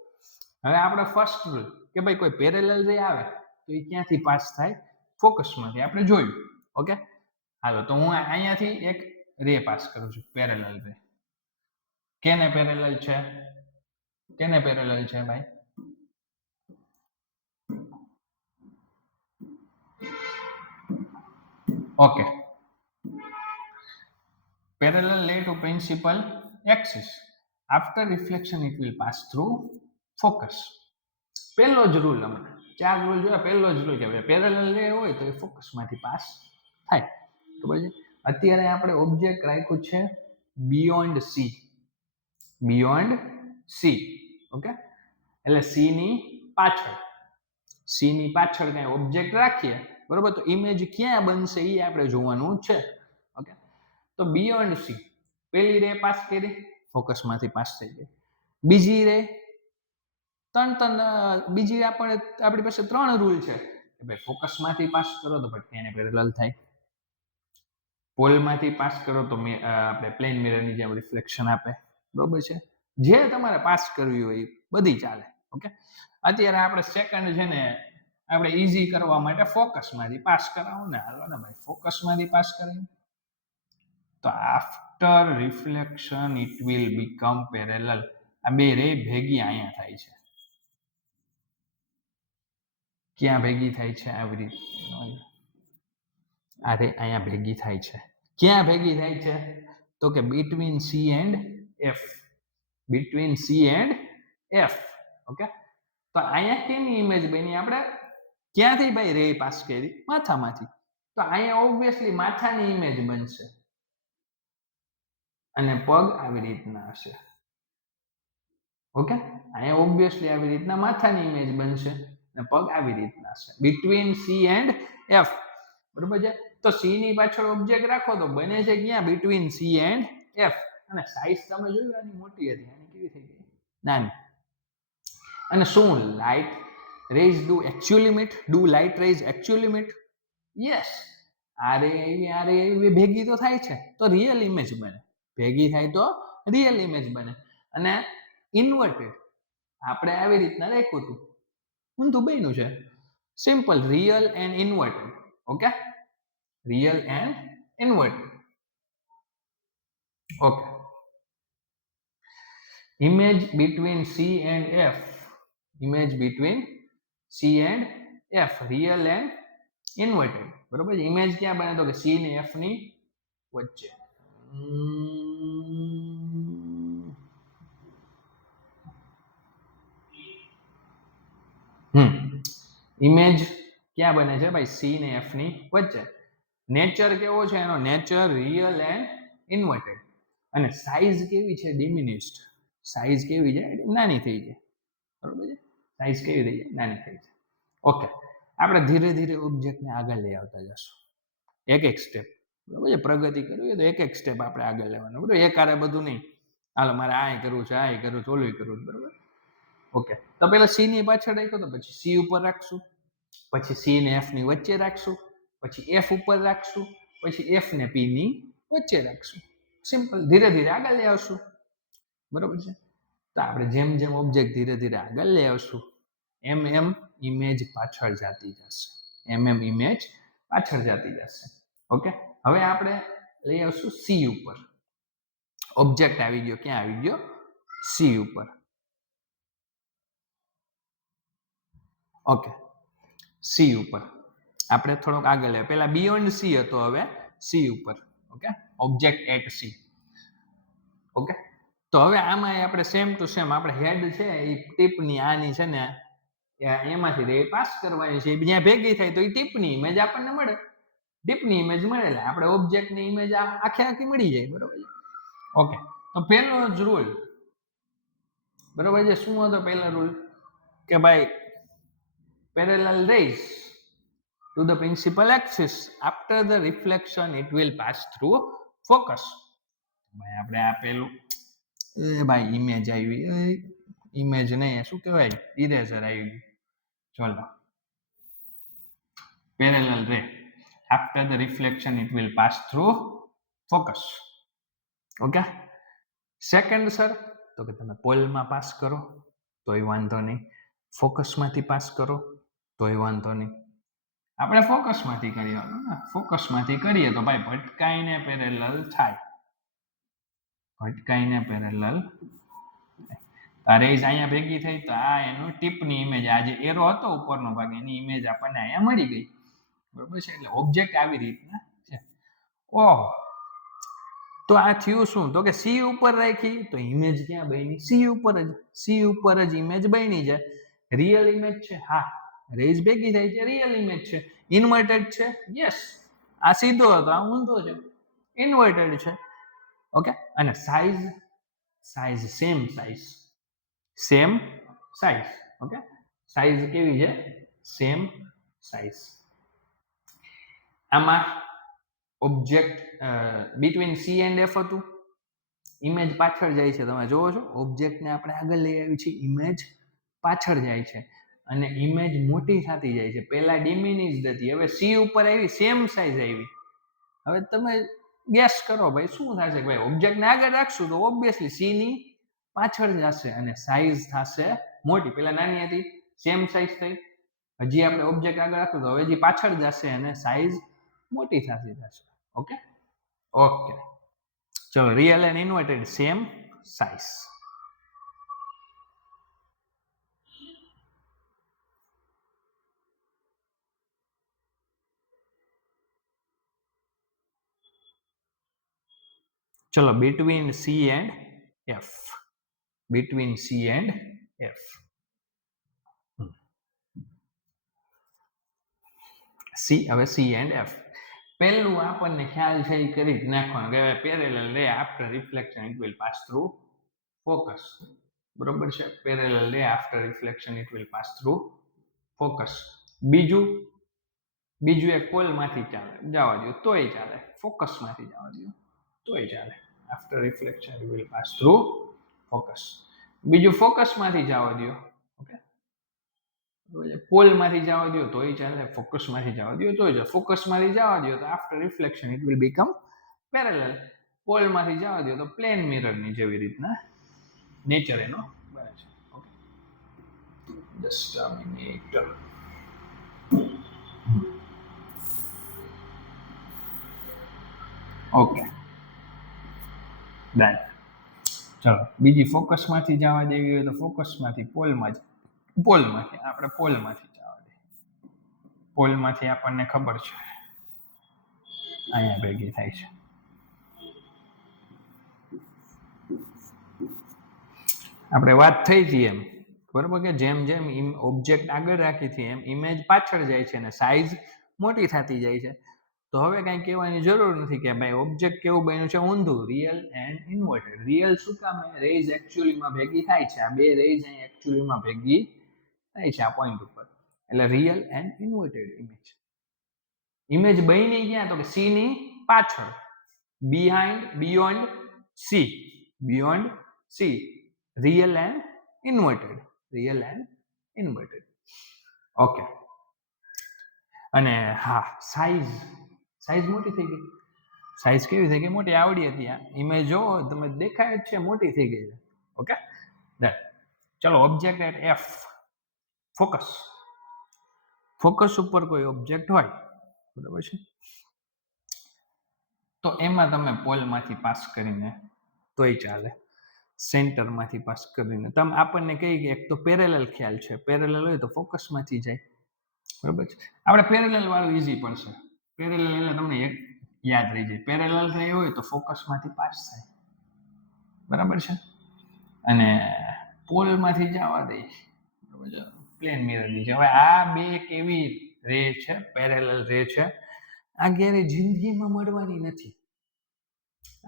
હવે આપણે ફર્સ્ટ રૂલ કે ભાઈ કોઈ પેરેલલ રે આવે તો એ ક્યાંથી પાસ થાય? ફોકસમાંથી. આપણે જોયું. ઓકે, હાલો તો હું અહીંયાથી એક રે પાસ કરું છું, પેરેલલ રે. કેને પેરેલલ છે? કેને પેરેલલ છે ભાઈ? Okay, parallel lay to principal axis. After reflection it will pass through focus. પહેલો જ રૂલ, હમણાં 4 રૂલ જોયા, પહેલો જ રૂલ કે પેરેલલ રે હોય તો એ ફોકસમાંથી પાસ થાય, ખબર છે. અત્યારે આપણે ઓબ્જેક્ટ રાખ્યું છે beyond C, beyond C. Okay, એટલે સી ની પાછળ, સી ની પાછળ કઈ ઓબ્જેક્ટ રાખીએ, બરોબર, તો ઇમેજ ક્યાં બનશે એ આપણે જોવાનું છે. ઓકે, તો બિયોન્ડ સી પેલી રે પાસ કરી, ફોકસમાંથી પાસ થઈ ગઈ. બીજી રે બીજી આપણી પાસે 3 રૂલ છે કે ભાઈ ફોકસમાંથી પાસ કરો તો પછી એને પેરેલલ થાય, પોલમાંથી પાસ કરો તો આપણે પ્લેન મિરરની જેમ રિફ્લેક્શન આપે, બરોબર છે. જે તમારે પાસ કરવી હોય બધી ચાલે. ઓકે, અત્યારે આપણે સેકન્ડ છે ને આપણે ઈઝી કરવા માટે ફોકસમાંથી પાસ કરાવો ને, હાલો ને ભાઈ ફોકસમાંથી પાસ કરીએ તો after reflection it will become parallel. આ બે રે ભેગી અહીંયા થાય છે. ક્યાં ભેગી થાય છે? આવી રીતે આ રે અહીંયા ભેગી થાય છે. ક્યાં ભેગી થાય છે? તો કે between C and F, between C and F. Okay, તો અહીંયા કેની ઇમેજ બની? આપણે ક્યાંથી ભાઈ રે પાસ કરી? માથામાંથી. તો અહીંયા ઓબ્વિયસલી માથાની ઇમેજ બનશે અને પગ આવી રીતના હશે. ઓકે, અહીંયા ઓબ્વિયસલી આવી રીતના માથાની ઇમેજ બનશે અને પગ આવી રીતના હશે, બિટવીન સી એન્ડ એફ, બરોબર છે. તો સી ની પાછળ ઓબ્જેક્ટ રાખો તો બને છે ક્યાં બિટવીન સી એન્ડ એફ અને સાઈઝ તમે જોયું આની મોટી હતી આની કેવી થઈ ગઈ નાની અને શું light rays do actually meet do light rays actually meet yes આ રે એવી ભેગી તો થાય છે તો રિયલ ઇમેજ બને ભેગી થાય તો રિયલ ઇમેજ બને અને ઇન્વર્ટેડ આપણે આવી રીતના રાખ્યું હતું ઊંધું બન્યું છે simple real and inverted okay real and inverted okay image between c and f image between c and f real and inverted બરોબર ઇમેજ ક્યાં બને તો કે c ને f ની વચ્ચે ઇમેજ ક્યાં બને છે ભાઈ c ને f ની વચ્ચે નેચર કેવો છે એનો નેચર રિયલ એન્ડ ઇન્વર્ટેડ અને સાઈઝ કેવી છે ડિમિનિશ્ડ સાઈઝ કેવી છે નાની થઈ છે બરોબર છે સાઈઝ કેવી થઈ છે નાની થઈ છે ઓકે આપણે ધીરે ધીરે ઓબ્જેક્ટને આગળ લઈ આવતા જશું એક સ્ટેપ બરોબર છે પ્રગતિ કરવી તો એક સ્ટેપ આપણે આગળ લેવાનું બરોબર એકારે બધું નહીં હાલો મારે આ કરવું છે આ કરવું ઓલું કરવું બરોબર ઓકે તો પેલા સી ની પાછળ રાખ્યો તો પછી સી ઉપર રાખશું પછી સી ને એફ ની વચ્ચે રાખશું પછી એફ ઉપર રાખશું પછી એફ ને પી ની વચ્ચે રાખશું સિમ્પલ ધીરે ધીરે આગળ લઈ આવશું બરોબર છે તો આપણે જેમ જેમ ઓબ્જેક્ટ ધીરે ધીરે આગળ લઈ આવશું એમ એમ ઇમેજ પાછળ જતી જશે એમ એમ ઇમેજ પાછળ જતી જશે ઓકે હવે આપણે લઈ આવશું સી ઉપર ઓબ્જેક્ટ આવી ગયો ક્યાં આવી ગયો સી ઉપર ઓકે સી ઉપર આપણે થોડોક આગળ લે પેલા બિયોન્ડ સી હતો હવે સી ઉપર okay object at C okay તો હવે આમાં આપણે સેમ ટુ સેમ આપણે હેડ છે એ ટીપની આની છે ને એમાંથી રે પાસ કરવાની છે જ્યાં ભેગી થાય તો એ ટીપની ઇમેજ આપણને મળે ટીપની ઇમેજ મળે એટલે આપણે ઓબ્જેક્ટની ઇમેજ આખે આખી મળી જાય બરોબર છે ઓકે તો પહેલો જ રૂલ બરોબર છે શું હતો પહેલો રૂલ કે ભાઈ parallel rays to the principal axis after the reflection it will pass through focus ભાઈ આપણે આપેલું ભાઈ ઇમેજ આવી ઇમેજ નહીં શું કહેવાય ઇરેઝર આવી ચલો parallel ray after the reflection it will pass through focus okay second sir તો કે તમે પોલમાં પાસ કરો તોય વાંધો નહીં ફોકસમાંથી પાસ કરો તોય વાંધો નહીં આપણે ફોકસમાંથી કરીએ ફોકસમાંથી કરીએ તો ભાઈ ભટકાઈને પેરેલલ થાય ભટકાઈને પેરેલલ આ રેઝ અહીંયા ભેગી થઈ તો આ એનું ટીપની ઇમેજ આ જે એરો હતો ઉપરનો ભાગ એની ઇમેજ આપણને અહીંયા મળી ગઈ બરોબર છે એટલે ઓબ્જેક્ટ આવી રીતના છે ઓહ તો આ થયું શું તો કે સી ઉપર રાખી તો ઇમેજ ક્યાં બની સી ઉપર જ ઇમેજ બની છે રિયલ ઇમેજ છે હા રેઝ ભેગી થઈ છે રિયલ ઇમેજ છે ઇન્વર્ટેડ છે યસ આ સીધો હતો આ ઊંધો છે ઇન્વર્ટેડ છે ઓકે અને size same size okay size કેવી છે સેમ સાઈઝ આમાં object between C and F હતું ઇમેજ પાછળ જાય છે તમે જોવો છો ઓબ્જેક્ટને આપણે આગળ લઈ આવી છે ઇમેજ પાછળ જાય છે અને ઇમેજ મોટી થતી જાય છે પહેલા ડિમિનિશ્ડ હતી હવે સી ઉપર આવી સેમ સાઈઝ આવી હવે તમે ગેસ કરો ભાઈ શું થશે ભાઈ ઓબ્જેક્ટને આગળ રાખશું તો ઓબ્વિયસલી સી ની પાછળ જશે અને સાઈઝ થશે મોટી પેલા નાની હતી સેમ સાઈઝ થઈ હજી આપણે ઓબ્જેક્ટ આગળ રાખશું તો હવે હજી પાછળ જશે અને સાઈઝ મોટી થતી જશે ઓકે ઓકે ચલો real and inverted same size ચલો between C and F between C and F C હવે C and F પહેલું આપણને ખ્યાલ છે એ કરી જ નાખવાનો કે પેરેલલ રે after reflection it will pass through focus બરોબર છે પેરેલલ રે after reflection it will pass through focus બીજું બીજું એક પોલમાંથી જવા દો તોય ચાલે, ફોકસમાંથી જવા દો તોય ચાલે. After reflection you will pass through focus. બીજું ફોકસમાંથી જવા દો, ઓકે, પોલમાંથી જવા દો તોય ચાલે, ફોકસમાંથી જવા દો તોય ચાલે. ફોકસમાંથી જવા દો તો after reflection it will become parallel. પોલમાંથી જવા દો તો પ્લેન મિરરની જેવી રીતના નેચર એનો બને છે. Okay, just a minute. Okay, done. ચલો બીજી ફોકસમાંથી જવા દેવી હોય તો ફોકસમાંથી પોલમાંથી આપણે પોલમાંથી જવા દઈએ. પોલમાંથી આપણને ખબર છે અહીંયા ભેગી થાય છે. આપણે વાત થઈ હતી એમ, બરોબર, કે જેમ જેમ ઓબ્જેક્ટ આગળ રાખી હતી એમ ઇમેજ પાછળ જાય છે અને સાઈઝ મોટી થતી જાય છે. તો હવે કઈ કહેવાની જરૂર નથી કે ભાઈ ઓબ્જેક્ટ કેવું બન્યું છે, ઊંધું, રિયલ એન્ડ ઇન્વર્ટેડ. રિયલ શું કામ? રેઝ એકચ્યુઅલીમાં ભેગી થાય છે, આ બે રેઝ અહીં એકચ્યુઅલીમાં ભેગી થાય છે આ પોઈન્ટ ઉપર, એટલે real and inverted image. Image બની ક્યાં? તો કે સી ની પાછળ, beyond C, beyond C, real and inverted, real and inverted. Okay, અને હા, સાઈઝ મોટી થઈ ગઈ. સાઈઝ કેવી થઈ ગઈ? મોટી. આવડી હતી આ ઇમેજ જો તમે દેખાય જ છે, મોટી થઈ ગઈ છે. Okay, done. ચલો object at F, focus. Focus ઉપર કોઈ ઓબ્જેક્ટ હોય, બરાબર છે, તો એમાં તમે પોલમાંથી પાસ કરીને તોય ચાલે, સેન્ટરમાંથી પાસ કરીને. તમે આપણને કહીએ કે એક તો પેરેલલ ખ્યાલ છે, પેરેલલ હોય તો ફોકસમાંથી જાય, બરાબર છે. આપણે પેરેલલ વાળું ઈઝી પડશે. પેરેલલ એટલે તમને એક યાદ રહી જાય, પેરેલલ થઈ હોય તો ફોકસમાંથી પાસ થાય, બરાબર છે. અને પોલમાંથી જવા દે, બરાબર છે, પ્લેન મિરરની છે. હવે આ બે કેવી રે છે? પેરેલલ રે છે. આ ક્યારેય જિંદગીમાં મળવાની નથી,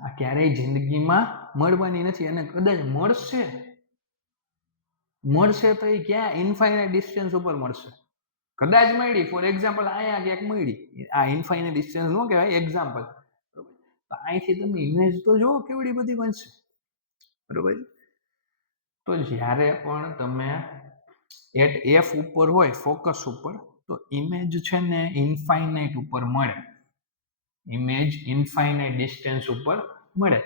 આ ક્યારેય જિંદગીમાં મળવાની નથી. અને કદાચ મળશે તો એ ક્યાં? ઇન્ફાઇનાઇટ ડિસ્ટન્સ ઉપર મળશે. કદાચ મળી, ફોર એક્ઝામ્પલ અહીંયા ક્યાંક મળી, આ ઇન્ફાઇનાઇટ ડિસ્ટન્સ નો કહેવાય, એક્ઝામ્પલ. તો અહીંથી તમે ઇમેજ તો જુઓ કેવડી બધી બનશે, બરોબર. તો જ્યારે પણ તમે એટ એફ ઉપર હોય, ફોકસ ઉપર, તો ઇમેજ છે ને ઇન્ફાઇનાઇટ ઉપર મળે, ઇમેજ ઇન્ફાઇનાઇટ ડિસ્ટન્સ ઉપર મળે.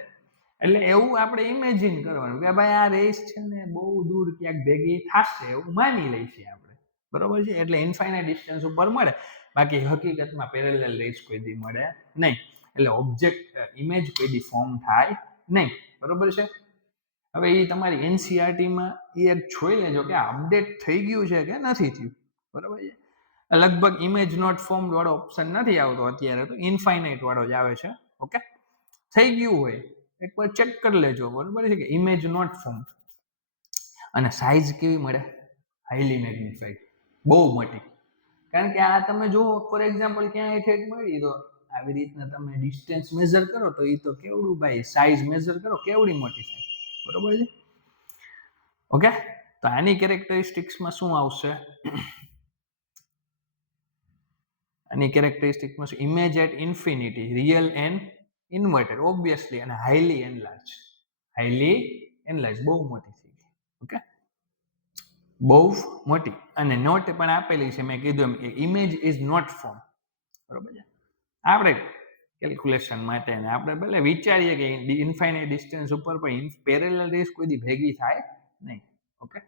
એટલે એવું આપણે ઇમેજિન કરવાનું કે ભાઈ આ રેસ છે ને બહુ દૂર ક્યાંક ભેગી થશે, એવું માની લઈશું આપણે, બરોબર છે. એટલે ઇન્ફાઇનાઇટ ડિસ્ટન્સ ઉપર મળે, બાકી હકીકતમાં પેરેલલ રેસ કોઈ દી મળે નહીં. એટલે ઓબ્જેક્ટ ઇમેજ કોઈ દી ફોર્મ થાય નહીં, બરોબર છે. હવે એ તમારી એનસીઆરટીમાં એ એક જોઈ લેજો કે અપડેટ થઈ ગયું છે કે નથી થયું, બરોબર છે. લગભગ ઇમેજ નોટ ફોર્મ વાળો ઓપ્શન નથી આવતો અત્યારે, તો ઇન્ફાઇનાઇટ વાળો જ આવે છે. ઓકે, થઈ ગયું હોય એકવાર ચેક કરી લેજો, બરોબર છે, કે ઇમેજ નોટ ફોર્મ. અને સાઈઝ કેવી મળે? હાઈલી મેગ્નિફાઈડ, બહુ મોટી. કારણ કે આ તમે જુઓ, ફોર એક્ઝામ્પલ ક્યાં ઠેક મળી, તો આવી રીતના તમે ડિસ્ટન્સ મેઝર કરો તો એ તો કેવડું ભાઈ, સાઈઝ મેઝર કરો કેવડી મોટી થાય, બરોબર છે. ઓકે, તો આની કેરેક્ટરિસ્ટિક્સમાં શું આવશે? આની કેરેક્ટરિસ્ટિક્સમાં image at infinity, real and inverted, obviously, અને હાઈલી એનલાર્જ, બહુ મોટી થઈ ગઈ. ઓકે, બહુ મોટી. અને નોટ પણ આપેલી છે, મેં કીધું એમ, ઇમેજ ઇઝ નોટ ફોર્મ, બરોબર છે. આપણે કેલ્ક્યુલેશન માટે ને આપણે ભલે વિચારીએ કે ઇન્ફાઇનાઇટ ડિસ્ટન્સ ઉપર પણ પેરેલલ રેસ કોઈ દી ભેગી થાય નહીં. Okay,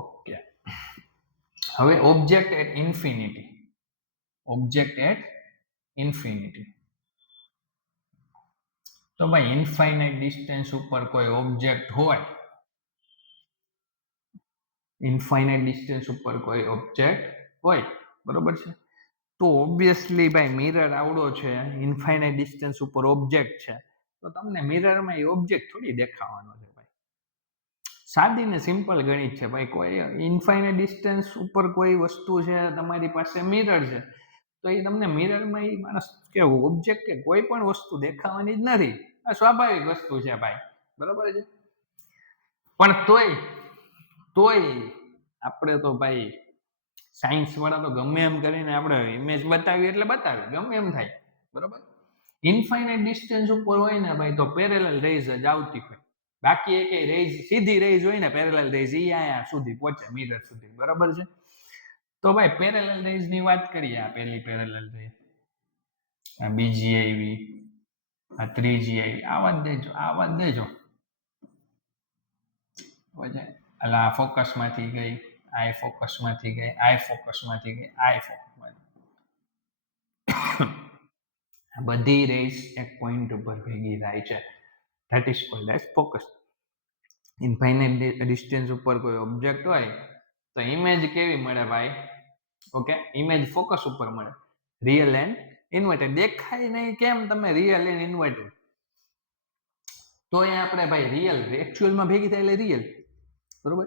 okay. હવે object at infinity, object at infinity. તો ભાઈ ઇન્ફાઇનાઇટ ડિસ્ટન્સ ઉપર કોઈ ઓબ્જેક્ટ હોય, ઇન્ફાઇનાઇટ ડિસ્ટન્સ ઉપર કોઈ ઓબ્જેક્ટ હોય, બરોબર છે, તો ઓબ્વિયસલી ભાઈ મિરર આવડો છે, ઇન્ફાઇનાઇટ ડિસ્ટન્સ ઉપર ઓબ્જેક્ટ છે, તો તમને મિરરમાં એ ઓબ્જેક્ટ થોડી દેખાવાનો છે ભાઈ. સાદી ને સિમ્પલ ગણિત છે ભાઈ. કોઈ ઇન્ફાઇનાઇટ ડિસ્ટન્સ ઉપર કોઈ વસ્તુ છે, તમારી પાસે મિરર છે, તો એ તમને મિરરમાં એ માણસ કે ઓબ્જેક્ટ કે કોઈ પણ વસ્તુ દેખાવાની જ નથી. આ સ્વાભાવિક વસ્તુ છે ભાઈ, બરોબર છે. પણ તોય આપણે તો ભાઈ સાયન્સ વાળા તો ગમે એમ કરીને આપણે ઇમેજ બતાવી એટલે બતાવી, ગમે એમ થાય, બરોબર. ઇન્ફાઇનાઇટ ડિસ્ટન્સ ઉપર હોય ને ભાઈ તો પેરેલલ રેઝ જ આવતી હોય, બાકી એક રેઝ સીધી રેઝ હોય ને પેરેલલ રેઝ ઈ આયા સુધી પહોંચે મિરર સુધી, બરાબર છે. તો ભાઈ પેરેલલ રેઝ ની વાત કરીએ, આ પહેલી પેરેલલ રેઝ, આ બીજી આવી, આ ત્રીજી આવી, આવા જ દેજો આ ફોકસ માંથી ગઈ, આઈ ફોકસ માંથી ગઈ, આઈ ફોકસ માંથી ગઈ, આઈ ફોકસ માંથી બધી રેઝ એક પોઈન્ટ ઉપર ભેગી થાય છે, that is called as focus. Infinite distance ઉપર કોઈ ઓબ્જેક્ટ હોય તો ઇમેજ કેવી મળે ભાઈ? ઓકે, ઇમેજ ફોકસ ઉપર મળે, રિયલ એન્ડ ઇન્વર્ટેડ. દેખાય નહીં કેમ તમે રિયલ એન્ડ ઇન્વર્ટેડ? તો અહીંયા આપણે ભાઈ રિયલ એકચ્યુઅલમાં ભેગી થાય એટલે રિયલ, બરોબર.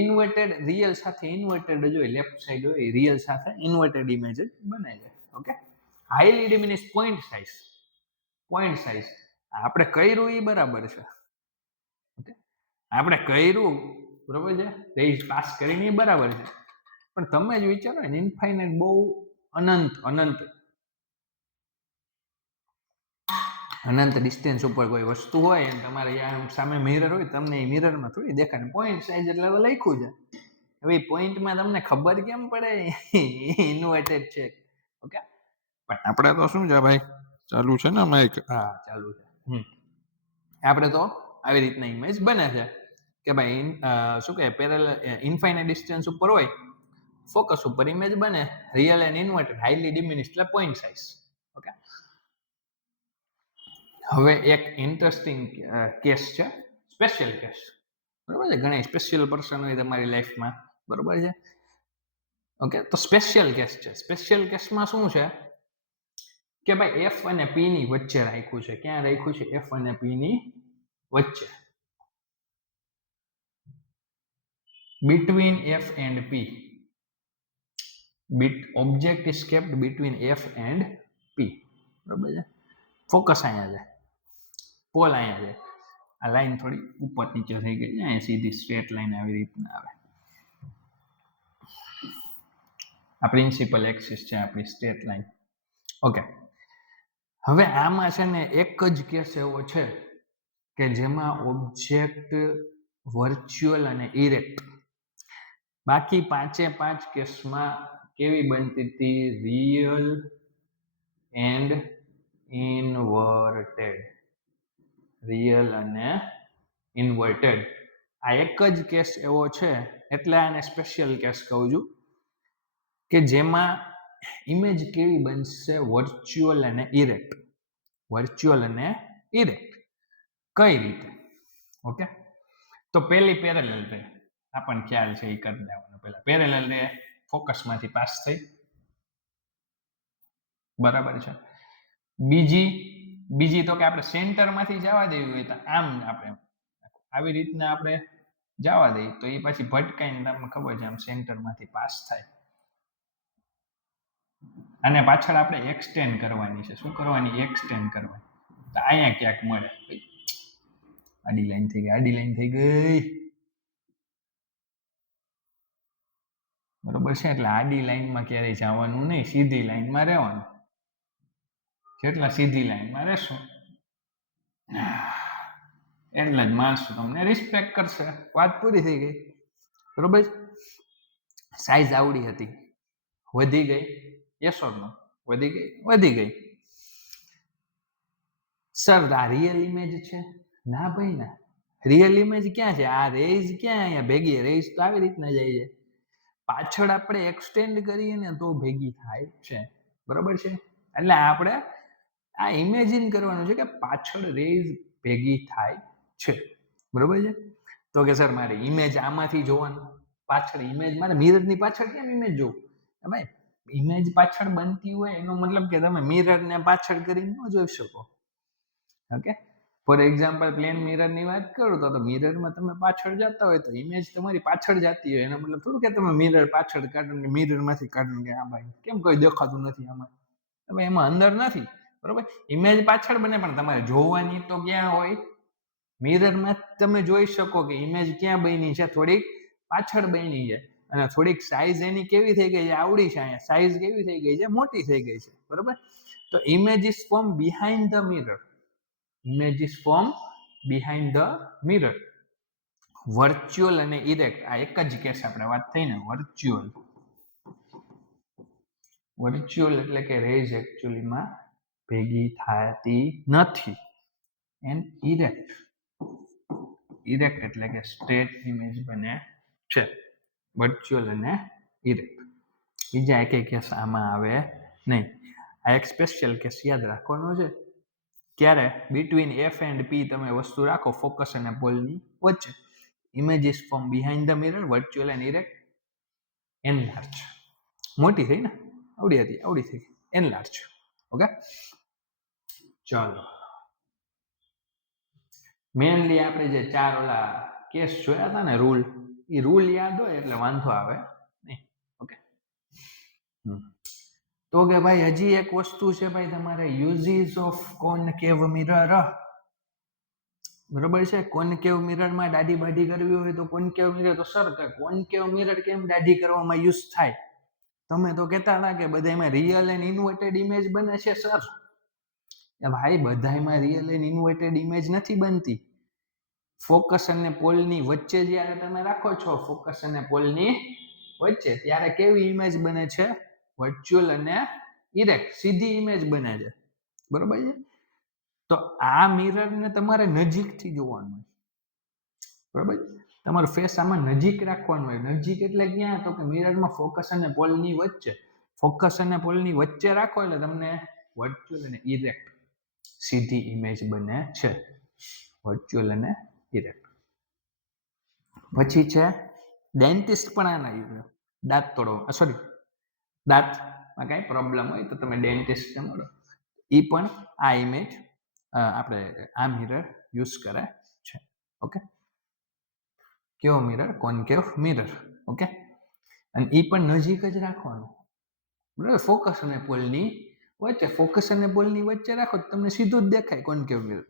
ઇન્વર્ટેડ રિયલ સાથે ઇન્વર્ટેડ જ હોય, લેફ્ટ સાઈડ હોય રિયલ સાથે ઇન્વર્ટેડ ઇમેજ જ બને છે. Okay, highly diminish point size, point size આપણે કર્યું એ બરાબર છે. ઓકે, આપણે કર્યું બરોબર છે, રેઝ પાસ કરીને એ બરાબર છે, પણ તમે જ વિચારો ને ઇન્ફાઇનાઇટ બહુ અનંત ડિસ્ટન્સ ઉપર કોઈ વસ્તુ હોય અને તમારે સામે મિરર હોય, તમને એ મિરરમાં થોડી દેખાય. પોઈન્ટ સાઇઝ એટલે હવે લખ્યું છે, હવે પોઈન્ટમાં તમને ખબર કેમ પડે ઇન્વર્ટેડ છે? ઓકે, પણ આપણે તો શું છે ભાઈ, ચાલુ છે ને માઈક? હા ચાલુ છે. આપણે તો આવી રીતના ઇમેજ બને છે કે ભાઈ શું કહે, પેરેલલ ઇન્ફાઇનાઇટ ડિસ્ટન્સ ઉપર હોય, ફોકસ ઉપર ઇમેજ બને, રિયલ એન્ડ ઇન્વર્ટેડ, હાઈલી ડિમિનિશ એટલે પોઈન્ટ સાઇઝ. ઓકે, હવે એક ઇન્ટરેસ્ટિંગ કેસ છે, સ્પેશિયલ કેસ, બરોબર છે. ઘણા સ્પેશિયલ પર્સન હોય તમારી લાઈફમાં, બરોબર છે. ઓકે, તો સ્પેશિયલ કેસ છે. સ્પેશિયલ કેસમાં શું છે કે ભાઈ એફ અને પી ની વચ્ચે રાખ્યું છે. ક્યાં રાખ્યું છે? એફ અને પી ની વચ્ચે, between f and p. Object is kept between f and p, બરોબર છે. ફોકસ અહીંયા છે, પોલ અહીંયા છે, આ લાઈન થોડી ઉપર નીચે થઈ ગઈ છે, અહીંયા સીધી સ્ટ્રેટ લાઈન આવી રીતના આવે. આ પ્રિન્સિપલ એક્સિસ છે આપણી સ્ટ્રેટ લાઈન. ઓકે, હવે આમાં છે ને એક જ કેસ એવો છે કે જેમાં ઓબ્જેક્ટ વર્ચ્યુઅલ અને ઇરેક્ટ, બાકી પાંચે પાંચ કેસમાં કેવી બનતી હતી? રિયલ એન્ડ ઇન્વર્ટેડ, રિયલ અને ઇન્વર્ટેડ. આ એક જ કેસ એવો છે, એટલે આને સ્પેશિયલ કેસ કહું છું, કે જેમાં ઇમેજ કેવી બનશે? વર્ચ્યુઅલ અને ઇરેક્ટ, વર્ચ્યુઅલ અને ઇરેક્ટ. કઈ રીતે? ઓકે, તો પહેલી પેરેલલ રે આપણને ખ્યાલ છે એ કરી દેવાનો. પહેલા પેરેલલ રે ફોકસમાંથી પાસ થઈ, બરાબર છે. બીજી તો કે આપણે સેન્ટરમાંથી જવા દેવી હોય તો આમ આપણે આવી રીતના આપણે જવા દઈએ તો એ પછી ભટકાઈને તમને ખબર છે આમ સેન્ટરમાંથી પાસ થાય. અને પાછળ આપણે એક્સટેન્ડ કરવાની છે. શું કરવાની? એક્સટેન્ડ કરવાની. તો અહીંયા ક્યાંક મળે. આડી લાઈન થઈ ગઈ, આડી લાઈન થઈ ગઈ, બરોબર છે. એટલે આડી લાઈનમાં ક્યારેય જવાનું નહીં, સીધી લાઈનમાં રહેવાનું. જેટલા સીધી લાઈનમાં રહેશું એટલે જ માણસો તમને રિસ્પેક્ટ કરશે. વાત પૂરી થઈ ગઈ, બરોબર. સાઈઝ આવડી હતી, વધી ગઈ, યસ ઓર નો? વધી ગઈ, વધી ગઈ. સર આ રિયલ ઇમેજ છે? ના ભાઈ ના, રિયલ ઇમેજ ક્યાં છે? આ રેઝ ક્યાં અહીંયા ભેગી? રેઝ તો આવી રીતના જાય છે, પાછળ આપણે એક્સટેન્ડ કરીએ ને તો ભેગી થાય છે, બરોબર છે. એટલે આપણે આ ઇમેજિન કરવાનું છે કે પાછળ રેઝ ભેગી થાય છે, બરોબર છે. તો કે સર મારે ઇમેજ આમાંથી જોવાનું, પાછળ ઇમેજ મારે મિરરની પાછળ કેમ ઇમેજ જોવું? ભાઈ ઇમેજ પાછળ બનતી હોય એનો મતલબ કે તમે મિરરને પાછળ કરીને ન જોઈ શકો. ઓકે, ફોર એક્ઝામ્પલ પ્લેન મિરરની વાત કરું તો મિરરમાં તમે પાછળ જતા હોય તો ઇમેજ તમારી પાછળ જતી હોય, એનો મતલબ થોડું કે તમે મિરર પાછળ કાઢો કે મિરરમાંથી કાઢો કે આ ભાઈ કેમ કોઈ દેખાતું નથી આમાં, હવે એમાં અંદર નથી, બરોબર. ઇમેજ પાછળ બને પણ તમારે જોવાની તો ક્યાં હોય? મિરરમાં તમે જોઈ શકો કે ઇમેજ ક્યાં બની છે, થોડીક પાછળ બની છે. અને થોડીક સાઈઝ એની કેવી થઈ ગઈ છે, આવડી છે, અહીંયા સાઈઝ કેવી થઈ ગઈ છે, મોટી થઈ ગઈ છે, બરોબર. તો image is form behind the mirror. Image is form behind the mirror. Virtual અને ઇરેક્ટ આ એક જ કેસ આપણે વાત થઈ ને. વર્ચ્યુઅલ એટલે કે રેઝ એકચ્યુઅલીમાં ભેગી થતી નથી. એન્ડ ઇરેક્ટ એટલે કે સ્ટ્રેટ ઇમેજ બને છે. વર્ચ્યુઅલ અને ઇરેક્ટ. બીજા એક કેસ આમાં આવે નહીં. આ એક સ્પેશિયલ કેસ યાદ રાખવાનો છે. ક્યારે બિટવીન એફ એન્ડ પી તમે વસ્તુ રાખો ફોકસ અને પોલની વચ્ચે. Image is from behind the mirror, virtual and erect, enlarge. મોટી થઈ ને, આવડી થઈ, એનલાર્જ. ઓકે, ચાલો. મેનલી આપણે જે 4 ઓલા કેસ જોયા હતા ને, રૂલ યાદ હોય એટલે વાંધો આવે નહીં. ઓકે, તો કે ભાઈ હજી એક વસ્તુ છે ભાઈ, તમારે યુઝીસ ઓફ કોનકેવ મિરર. બરોબર છે. કોનકેવ મિરરમાં દાઢી બાઢી કરવી હોય તો કોનકેવ મિરર, તો સર કોનકેવ મિરર કેમ દાઢી કરવામાં યુઝ થાય? તમે તો કહેતા હતા કે બધામાં રિયલ એન્ડ ઇન્વર્ટેડ ઇમેજ બને છે સર. ભાઈ બધામાં રિયલ એન્ડ ઇન્વર્ટેડ ઇમેજ નથી બનતી. ફોકસ અને પોલની વચ્ચે જ્યારે તમે રાખો છો, ફોકસ અને પોલની વચ્ચે, ત્યારે કેવી ઇમેજ બને છે? વર્ચ્યુઅલ અને ઇરેક્ટ, સીધી ઇમેજ બને છે. બરોબર છે. તો આ મિરરને તમારે નજીકથી જોવાનું હોય. બરોબર. તમારું ફેસ આમાં નજીક રાખવાનું હોય. નજીક એટલે ક્યાં? તો કે મિરરમાં ફોકસ અને પોલની વચ્ચે. ફોકસ અને પોલની વચ્ચે રાખો એટલે તમને વર્ચ્યુઅલ અને ઇરેક્ટ સીધી ઇમેજ બને છે. વર્ચ્યુઅલ અને ઇરેક્ટ. પછી છે ડેન્ટિસ્ટ પણ આના યુઝ. દાંત તોડો, સોરી, દાંતમાં કઈ પ્રોબ્લેમ હોય તો તમે ડેન્ટિસ્ટને મળો. એ પણ આ ઇમેજ આપણે આ મિરર યુઝ કરે છે. ઓકે, કેવો મિરર? કોનકેવ મિરર. ઓકે, અને એ પણ નજીક જ રાખવાનું. બરાબર, ફોકસ અને પોલની વચ્ચે. ફોકસ અને પોલની વચ્ચે રાખો તો તમને સીધું જ દેખાય કોનકેવ મિરર.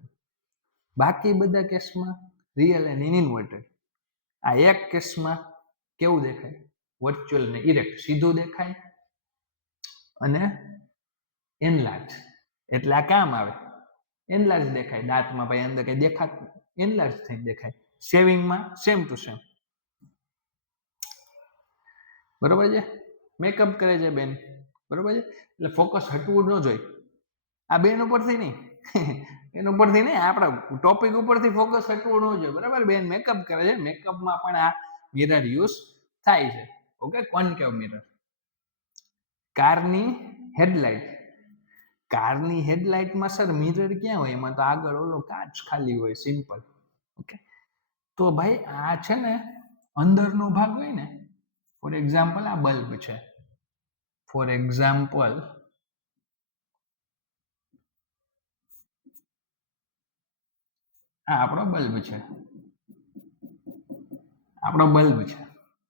બાકી બધા કેસમાં રિયલ એન્ડ ઇન્વર્ટેડ. આ એક કેસમાં કેવું દેખાય? વર્ચ્યુઅલ અને ઇરેક્ટ, સીધું દેખાય અને એનલાર્જ. એટલે આ કામ આવે, એનલાર્જ દેખાય. દાંતમાં ભાઈ અંદર કઈ દેખાતું, એનલાર્જ થઈને દેખાય. શેવિંગમાં સેમ ટુ સેમ. બરોબર છે. મેકઅપ કરે છે બેન, બરોબર છે, એટલે ફોકસ હટવું ન જોઈએ. આ બેન ઉપરથી નહીં, એના ઉપરથી નહીં, આપણા ટોપિક ઉપરથી ફોકસ હટવું ન જોઈએ. બરાબર, બેન મેકઅપ કરે છે, મેકઅપમાં પણ આ મિરર યુઝ થાય છે. Okay, concave mirror. કારની હેડલાઇટ. કારની હેડલાઇટમાં સર મિરર ક્યાં હોય? એમાં તો આગળ ઓલો કાચ ખાલી હોય, સિમ્પલ. ઓકે, તો ભાઈ આ છે ને અંદરનો ભાગ હોય ને. ફોર એક્ઝામ્પલ આ બલ્બ છે. ફોર એક્ઝામ્પલ આ આપણો બલ્બ છે. આપણો બલ્બ છે,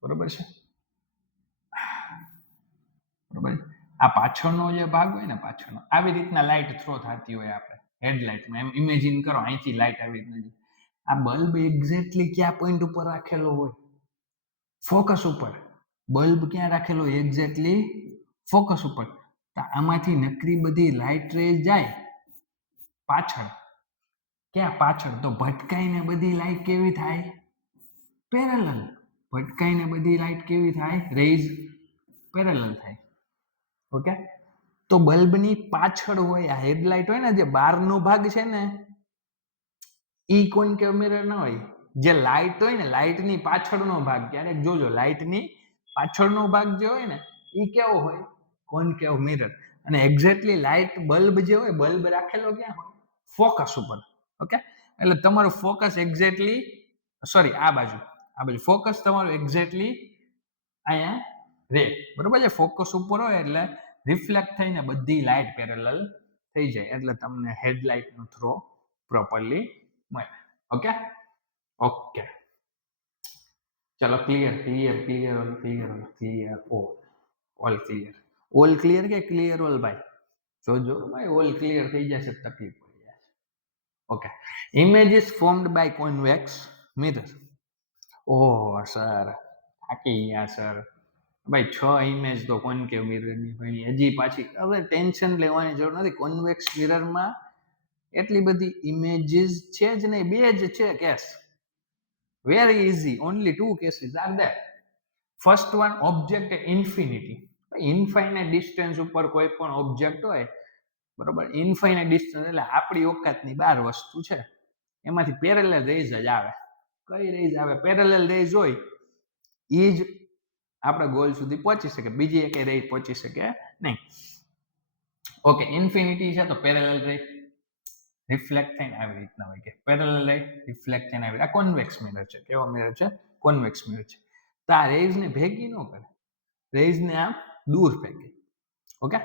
બરોબર છે. બરોબર. આ પાછળનો જે ભાગ હોય ને, પાછળનો આવી રીતના લાઇટ થ્રો થતી હોય આપણે હેડલાઇટમાં. એમ ઇમેજિન કરો, અહીંથી લાઇટ આવી રીતના. આ બલ્બ એક્ઝેક્ટલી ક્યાં પોઈન્ટ ઉપર રાખેલો હોય? ફોકસ ઉપર. બલ્બ ક્યાં રાખેલો હોય? એક્ઝેક્ટલી ફોકસ ઉપર. તો આમાંથી નકરી બધી લાઇટ રેઝ જાય પાછળ. ક્યાં પાછળ? તો ભટકાઈને બધી લાઇટ કેવી થાય? પેરેલલ. ભટકાઈને બધી લાઇટ કેવી થાય? રેઝ પેરેલલ થાય. ઓકે, તો બલ્બની પાછળ હોય આ હેડલાઇટ હોય ને, જે બહારનો ભાગ છે ને, ઈ કોનકેવ મિરર ન હોય. જે લાઇટ હોય ને, લાઇટની પાછળનો ભાગ, ક્યારેક જોજો લાઇટની પાછળનો ભાગ જે હોય ને, ઈ કેવો હોય? કોનકેવ મિરર. અને એક્ઝેક્ટલી લાઇટ બલ્બ જે હોય, બલ્બ રાખેલો ક્યાં હોય? ફોકસ ઉપર. ઓકે, એટલે તમારું ફોકસ એક્ઝેક્ટલી, સોરી, આ બાજુ ફોકસ તમારું એક્ઝેક્ટલી અહીંયા રે. બરોબર છે. ફોકસ ઉપર હોય એટલે રિફ્લેક્ટ થઈને બધી લાઇટ પેરેલલ થઈ જાય, એટલે તમને હેડલાઇટનો થ્રો પ્રોપરલી મળે. ઓકે, ઓકે, ચલો. Clear, clear, clear, clear, clear. All clear. All clear કે ક્લિયર ઓલ? ભાઈ જોજો ભાઈ, ઓલ ક્લિયર થઈ જશે તકલીફ પડી જશે. Okay, image is formed by convex mirror. Oh sir, થાકી ગયા સર. ભાઈ 6 ઇમેજ તો કોન્કેવ મિરરની ભણી, હજી પાછી હવે ટેન્શન લેવાની જરૂર નથી. કોન્વેક્સ મિરરમાં એટલી બધી ઇમેજીસ છે જ નહીં, 2 જ છે case. Very easy, only 2 cases are there. First one, object infinity. Infinite distance ઉપર કોઈ પણ ઓબ્જેક્ટ હોય, બરોબર, ઇન્ફાઇનાઇટ ડિસ્ટન્સ એટલે આપણી ઓકાતની બહાર વસ્તુ છે, એમાંથી પેરેલલ રેઝ જ આવે. કઈ રેઝ આવે? પેરેલલ રેઝ હોય એ જ આપણે ગોલ સુધી પહોંચી શકે, બીજી એક રેઝ પહોંચી શકે નહીં. ઓકે, ઇન્ફિનિટી છે તો પેરેલલ રે રિફ્લેક્ટ થઈને આવી રીતના હોય કે પેરેલલ રે રિફ્લેક્ટ થઈને આવી. આ કોન્વેક્સ મિરર છે. કેવો મિરર છે? કોન્વેક્સ મિરર છે. તો આ રેઝ ને ભેગી ન કરે, રેઝ ને આમ દૂર ફેંકે. ઓકે,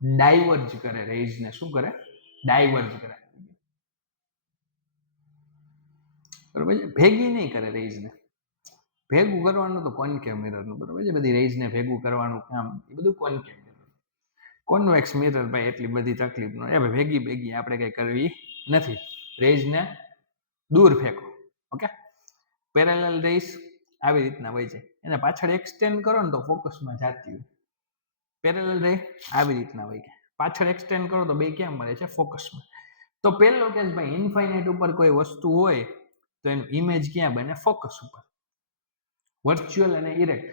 ડાયવર્જ કરે રેઝ ને. શું કરે? ડાયવર્જ કરે. બરોબર છે? ભેગી નહીં કરે રેઝ ને. ભેગું કરવાનું તો કોન્કેવ મિરરનું, બરોબર છે? બધી રેઝ ને ભેગું કરવાનું કામ એ બધું કોન્કેવ મિરર. કોન્વેક્સ મિરર ભાઈ એટલી બધી તકલીફ ન, એ ભેગી આપણે કઈ કરવી નથી. રેઝ ને દૂર ફેંકો. ઓકે, પેરેલલ રેઝ આવી રીતના હોય છે, એને પાછળ એક્સટેન્ડ કરો ને તો ફોકસમાં જાતી હોય. પેરેલલ રે આવી રીતના હોય કે પાછળ એક્સટેન્ડ કરો તો બે ક્યાં મળે છે? ફોકસમાં. તો પહેલો કેસ ભાઈ, ઇન્ફાઇનાઇટ ઉપર કોઈ વસ્તુ હોય તો એનું ઇમેજ ક્યાં બને? ફોકસ ઉપર. વર્ચ્યુઅલ અને ઇરેક્ટ.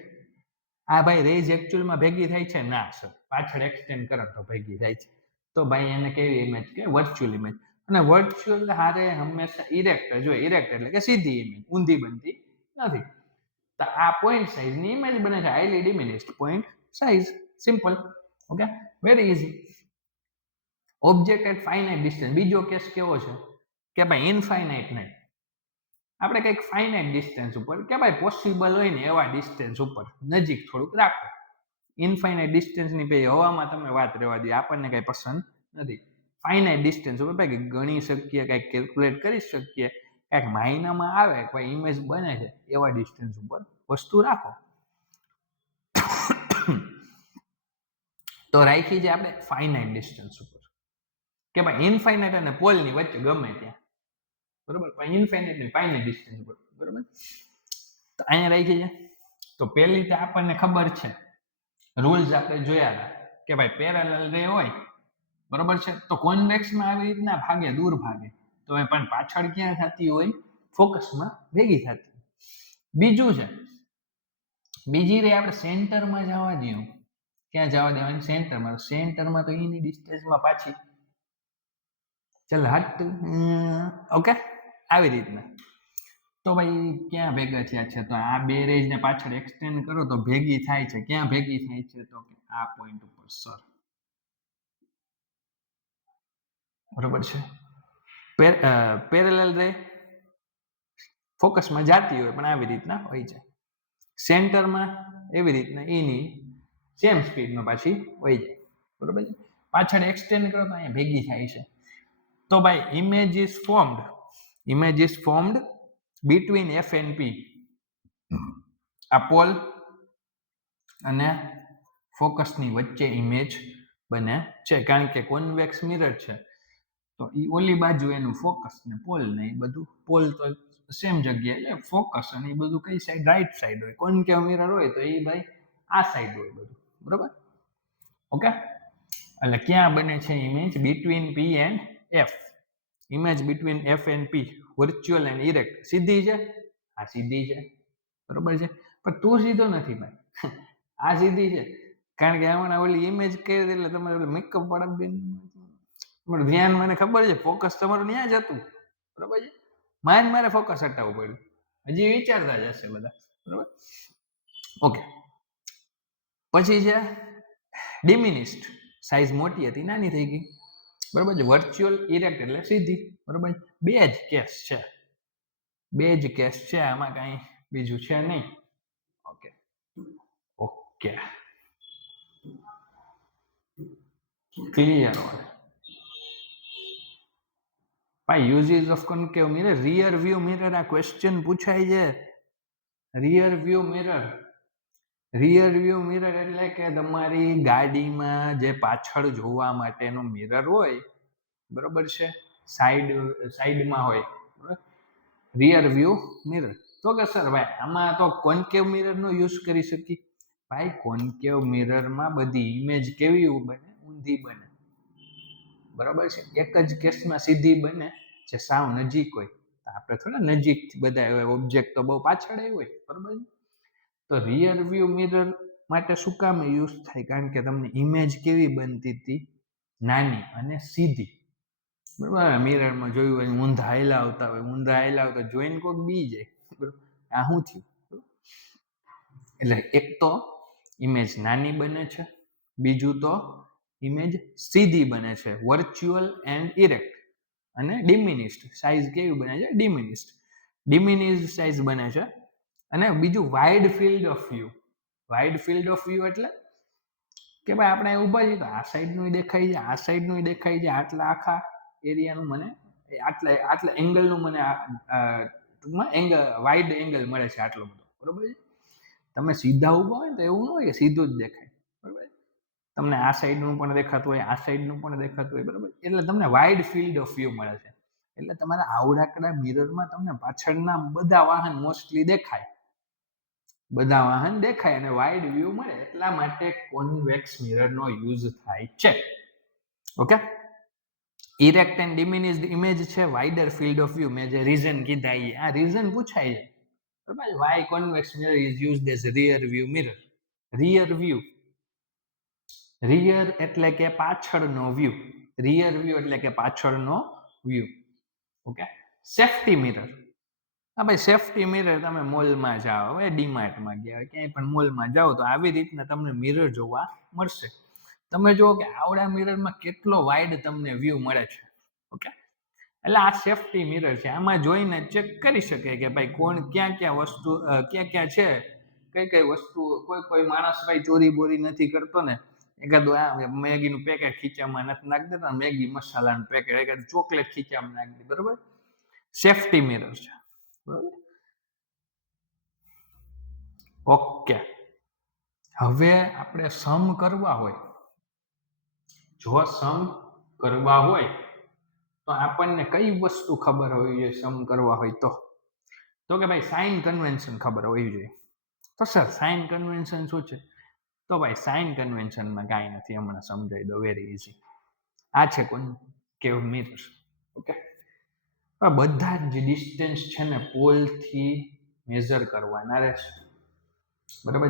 આ ભાઈ રેઝ એકચ્યુઅલમાં ભેગી થાય છે? ના સર, પાછળ એક્સટેન્ડ કરો તો ભેગી થાય છે. તો ભાઈ એને કેવી ઇમેજ કે? Virtual image. અને વર્ચ્યુઅલ હારે હંમેશા ઇરેક્ટ જ હોય. ઇરેક્ટ એટલે કે સીધી ઇમેજ, ઊંધી બનતી નથી. તો આ પોઈન્ટ સાઇઝ ની ઇમેજ બને છે, highly diminished point size. Simple. Okay, very easy. Object at finite distance. બીજો કેસ કેવો છે કે ભાઈ ઇનફાઇનાઇટ નહીં, આપણે કંઈક ફાઇનાઇટ ડિસ્ટન્સ ઉપર, કે ભાઈ પોસિબલ હોય ને એવા ડિસ્ટન્સ ઉપર નજીક થોડુંક રાખો. ઇનફાઇનાઇટ ડિસ્ટન્સની ભાઈ હવામાં તમે વાત રહેવા દો, આપણને કઈ પસંદ નથી. ફાઇનાઇટ ડિસ્ટન્સ ઉપર ભાઈ ગણી શકીએ, કંઈક કેલ્ક્યુલેટ કરી શકીએ, કંઈક મહિનામાં આવે, કોઈ ઇમેજ બને છે, એવા ડિસ્ટન્સ ઉપર વસ્તુ રાખો. તો રાખી છે આપણે ફાઇનાઇટ ડિસ્ટન્સ ઉપર, કે ભાઈ ઇનફાઇનાઇટ અને પોલની વચ્ચે ગમે ત્યાં, બરોબર, પણ ઇનફાઇનાઇટ ને ફાઇનાઇટ ડિસ્ટન્સ ઉપર, બરોબર. તો અહીંયા રાખી છે. તો પહેલી રીતે આપણને ખબર છે, રૂલ્સ આપણે જોયા હતા કે ભાઈ પેરેલલ રે હોય, બરોબર છે, તો કોન્વેક્સમાં આવી રીતના ભાગે, દૂર ભાગે, તો પણ પાછળ ક્યાં થતી હોય? ફોકસમાં ભેગી થતી. બીજું છે, બીજી રે આપણે સેન્ટરમાં જવા દઈએ. ક્યાં જવા દેવાની? સેન્ટરમાં. સેન્ટરમાં તો એની ડિસ્ટન્સમાં પાછી ચાલ હટ. ઓકે, આવી રીતના. તો ભાઈ ક્યાં ભેગા થયા છે? તો આ બે રેઝ ને પાછળ એક્સટેન્ડ કરો તો ભેગી થાય છે. ક્યાં ભેગી થાય છે? તો કે આ પોઈન્ટ ઉપર સર, બરોબર છે. પેરેલલ રે ફોકસમાં જાતી હોય પણ આવી રીતના હોય છે. સેન્ટરમાં એવી રીતના એની સેમ સ્પીડમાં પાછી હોય જાય, બરોબર છે. પાછળ એક્સટેન્ડ કરો તો અહીંયા ભેગી થાય છે. તો ભાઈ image is formed between F and P. આ પોલ અને ફોકસની વચ્ચે ઇમેજ બને છે, કારણ કે કોન્વેક્સ મિરર છે તો એ ઓલી બાજુ એનું ફોકસ ને પોલ ને એ બધું, પોલ તો સેમ જગ્યાએ એટલે ફોકસ અને એ બધું કઈ સાઈડ? રાઈટ સાઈડ હોય. કોન્કેવ મિરર હોય તો એ ભાઈ આ સાઈડ હોય બધું, બરોબર. ઓકે, એટલે ક્યાં બને છે image? Between P and F. Image between F and P, virtual and erect. સીધી છે? આ સીધી છે, બરોબર છે, પણ તું સીધો નથી ભાઈ, આ સીધી છે, કારણ કે આમાં ઓલી ઇમેજ કરી એટલે તમારે મેકઅપ વાળા બેન તમારું ધ્યાન, મને ખબર છે ફોકસ તમારું ત્યાં જ હતું, બરોબર છે, મારે ફોકસ હટાવવું પડ્યું. હજી વિચારતા જ હશે બધા, બરોબર. ઓકે, પછી છે ડિમિનિશ્ડ. સાઈઝ મોટી હતી, નાની થઈ ગઈ, બરોબર છે. વર્ચ્યુઅલ ઇરેક્ટ એટલે સીધી, બરોબર. બે જ કેસ છે, બે જ કેસ છે, આમાં કઈ બીજું છે નહીં. ઓકે ઓકે, ક્લિયર હોય ભાઈ. Uses of concave mirror. Rear view mirror, આ ક્વેશ્ચન પૂછાય છે. Rear view mirror, rear view mirror એટલે કે તમારી ગાડીમાં જે પાછળ જોવા માટેનું મિરર હોય, બરોબર છે, સાઈડમાં હોય, રિયર વ્યૂ મિરર. તો કે સર ભાઈ આમાં તો કોન્કેવ મિરર નો યુઝ કરી શકીએ. ભાઈ કોન્કેવ મિરરમાં બધી ઇમેજ કેવી બને? ઊંધી બને. બરાબર છે. એક જ કેસમાં સીધી બને જે સાવ નજીક હોય. આપણે થોડા નજીકથી બધા હોય, ઓબ્જેક્ટ તો બહુ પાછળ હોય, બરાબર છે. તો રિયર વ્યૂ મિરર માટે શું કામ યુઝ થાય? કારણ કે તમને ઇમેજ કેવી બનતી હતી? નાની અને સીધી. બરાબર. મિરરમાં જોયું હોય ઊંધા હાયલા આવતા હોય, ઊંધા હાયલા આવતા જોઈને કોઈક બી જાય. બરાબર. આ શું થયું? એટલે એક તો ઇમેજ નાની બને છે, બીજું તો ઇમેજ સીધી બને છે, વર્ચ્યુઅલ એન્ડ ઇરેક્ટ, અને ડિમિનિશ્ડ સાઇઝ કેવી બને છે? ડિમિનિશ્ડ સાઇઝ બને છે. અને બીજું wide field of view. Wide field of view એટલે કે ભાઈ આપણે ઊભા છીએ તો આ સાઈડનું દેખાય છે, આ સાઈડનું દેખાય છે, આટલા આખા એરિયાનું મને આટલા એંગલનું મને ટૂંકમાં એંગલ વાઇડ એંગલ મળે છે આટલો બધો. બરોબર છે. તમે સીધા ઊભા હોય ને તો એવું ન હોય કે સીધું જ દેખાય. બરોબર. તમને આ સાઈડનું પણ દેખાતું હોય, આ સાઈડનું પણ દેખાતું હોય. બરોબર. એટલે તમને વાઇડ ફિલ્ડ ઓફ વ્યૂ મળે છે. એટલે તમારા આવડાકડા મિરરમાં તમને પાછળના બધા વાહન મોસ્ટલી દેખાય. બધા વાહન દેખાય અને વાઇડ વ્યૂ મળે. એટલા માટે કોન્વેક્સ મિરરનો યુઝ થાય છે. ઓકે. ઇરેક્ટ એન્ડ ડિમિનિશ્ડ ઇમેજ છે, વાઇડર ફિલ્ડ ઓફ વ્યૂ. મેં જે રીઝન કીધા એ આ રીઝન પૂછાય છે. બરાબર. Why convex mirror is used as rear view mirror. Rear view, rear એટલે કે પાછળનો વ્યૂ. રિયર વ્યૂ એટલે કે પાછળનો વ્યૂ. ઓકે. Safety mirror. હા ભાઈ, સેફ્ટી મિરર તમે મોલમાં જાઓ, હવે ડીમાર્ટમાં ગયા, ક્યાંય પણ મોલમાં જાઓ તો આવી રીતના તમને મિરર જોવા મળશે. તમે જુઓ કે આવડા મિરરમાં કેટલો વાઇડ તમને વ્યૂ મળે છે. ઓકે. એટલે આ સેફ્ટી મિરર છે. આમાં જોઈને ચેક કરી શકે કે ભાઈ કોણ ક્યાં ક્યાં વસ્તુ ક્યાં ક્યાં છે, કઈ કઈ વસ્તુ. કોઈ માણસ ભાઈ ચોરી બોરી નથી કરતો ને, એકાદું આ મેગીનું પેકેટ ખીચામાં નથી નાખી દેતા, મેગી મસાલાનું પેકેટ, એકાદું ચોકલેટ ખીચામાં નાખી દે. બરોબર. સેફ્ટી મિરર છે. બરોબર. ઓકે. હવે આપણે સમ કરવા હોય, જો સમ કરવા હોય તો આપણને કઈ વસ્તુ ખબર હોવી જોઈએ? સમ કરવા હોય તો કે ભાઈ સાઇન કન્વેન્શન ખબર હોવી જોઈએ. તો સર સાઇન કન્વેન્શન શું છે? તો ભાઈ સાઇન કન્વેન્શનમાં કાંઈ નથી, હમણાં સમજાવી દો. Very easy. આ છે કોન્કેવ મિરર. ઓકે. બધા જ ડિસ્ટન્સ છે ને પોલથી મેઝર કરવાના રહેશે. બરાબર.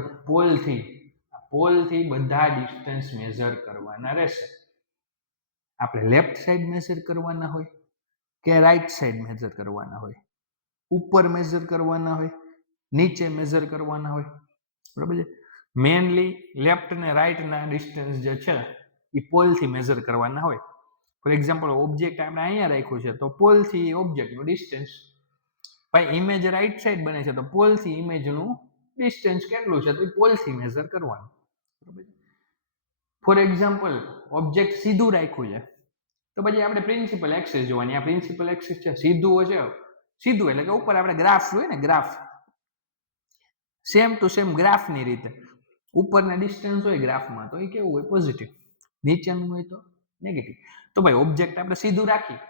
પોલથી બધા ડિસ્ટન્સ મેઝર કરવાના રહેશે. આપણે લેફ્ટ સાઈડ મેઝર કરવાના હોય કે રાઈટ સાઈડ મેઝર કરવાના હોય, ઉપર મેઝર કરવાના હોય, નીચે મેઝર કરવાના હોય. બરાબર છે. મેનલી લેફ્ટ ને રાઈટના ડિસ્ટન્સ જે છે એ પોલથી મેઝર કરવાના હોય. ફોર એક્ઝામ્પલ, ઓબ્જેક્ટ આપણે અહીંયા રાખ્યું છે તો પોલથી ઓબ્જેક્ટનું ડિસ્ટન્સ. ભાઈ ઇમેજ રાઈટ સાઈડ બને છે તો પોલથી ઇમેજનું ડિસ્ટન્સ કેટલું છે તો એ પોલથી મેઝર કરવાનું. બરાબર. ફોર એક્ઝામ્પલ, ઓબ્જેક્ટ સીધું રાખ્યું છે તો પછી આપણે પ્રિન્સિપલ એક્સિસ જોવાની. આ પ્રિન્સિપલ એક્સિસ છે, સીધું છે. સીધું એટલે કે ઉપર આપણે ગ્રાફ જોઈએ ને, ગ્રાફ સેમ ટુ સેમ ગ્રાફની રીતે ઉપરના ડિસ્ટન્સ હોય ગ્રાફમાં તો એ કેવું હોય? પોઝિટિવ. નીચેનું હોય તો નેગેટિવ. તો ભાઈ ઓબ્જેક્ટ આપણે સીધું રાખી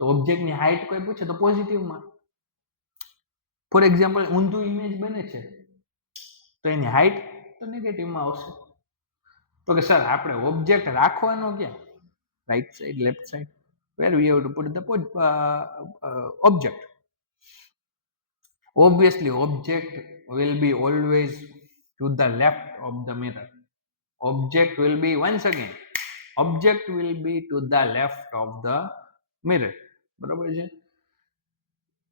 તો ઓબ્જેક્ટની હાઈટ કોઈ પૂછે તો પોઝિટિવમાં. ફોર એક્ઝામ્પલ, ઊંધું ઇમેજ બને છે તો એની હાઈટ તો નેગેટિવમાં આવશે. તો કે સર આપણે ઓબ્જેક્ટ રાખવાનો ક્યાં? Right side, left side? where we have to put the object. Obviously object will be always to the left of the mirror. Object will be, once again, object will be to the left of the mirror. બરોબર છે.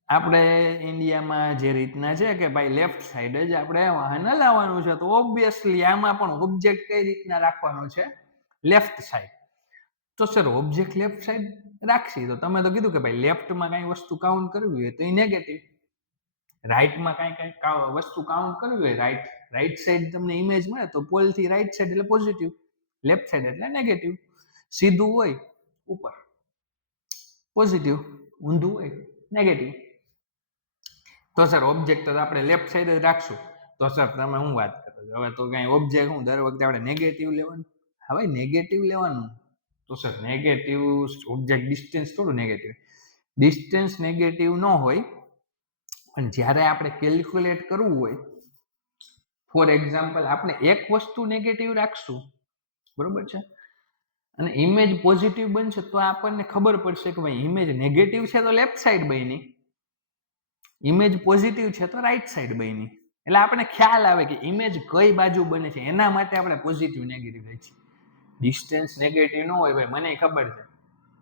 આપણે ઇન્ડિયામાં જે રીતના છે કે ભાઈ લેફ્ટ સાઈડ જ આપણે વાહન હલાવવાનું છે, તો ઓબ્વિયસલી આમાં પણ ઓબ્જેક્ટ કઈ રીતના રાખવાનો છે? Left side. તો સર ઓબ્જેક્ટ લેફ્ટ સાઈડ રાખશી તો તમે તો કીધું કે ભાઈ લેફ્ટમાં કઈ વસ્તુ કાઉન્ટ કરવી હોય તો એ નેગેટિવ, રાઈટમાં કઈ વસ્તુ કાઉન્ટ કરવી હોય, રાઈટ સાઈડ તમને ઇમેજ મળે તો પોલથી રાઈટ સાઈડ એટલે પોઝિટિવ, લેફ્ટ સાઈડ એટલે નેગેટિવ. સીધું હોય ઉપર પોઝિટિવ, ઊંધું હોય નેગેટિવ. તો સર ઓબ્જેક્ટ આપણે લેફ્ટ સાઈડ જ રાખશું. તો સર તમે શું વાત કરો છો? હવે તો કઈ ઓબ્જેક્ટ હું દર વખતે આપણે નેગેટિવ લેવાનું? હવે નેગેટિવ લેવાનું તો સર નેગેટિવ ઓબ્જેક્ટ ડિસ્ટન્સ થોડું નેગેટિવ. ડિસ્ટન્સ નેગેટિવ ન હોય પણ જ્યારે આપણે કેલ્ક્યુલેટ કરવું હોય, ફોર એક્ઝામ્પલ આપણે એક વસ્તુ નેગેટિવ રાખશું, બરોબર છે, અને ઇમેજ પોઝિટિવ બનશે તો આપણને ખબર પડશે કે ભાઈ ઇમેજ નેગેટિવ છે તો લેફ્ટ સાઈડ બની, ઇમેજ પોઝિટિવ છે તો રાઈટ સાઈડ બની. એટલે આપણને ખ્યાલ આવે કે ઇમેજ કઈ બાજુ બને છે. એના માટે આપણે પોઝિટિવ નેગેટિવ રાખીએ. ડિસ્ટન્સ નેગેટિવ ન હોય ભાઈ, મને ખબર છે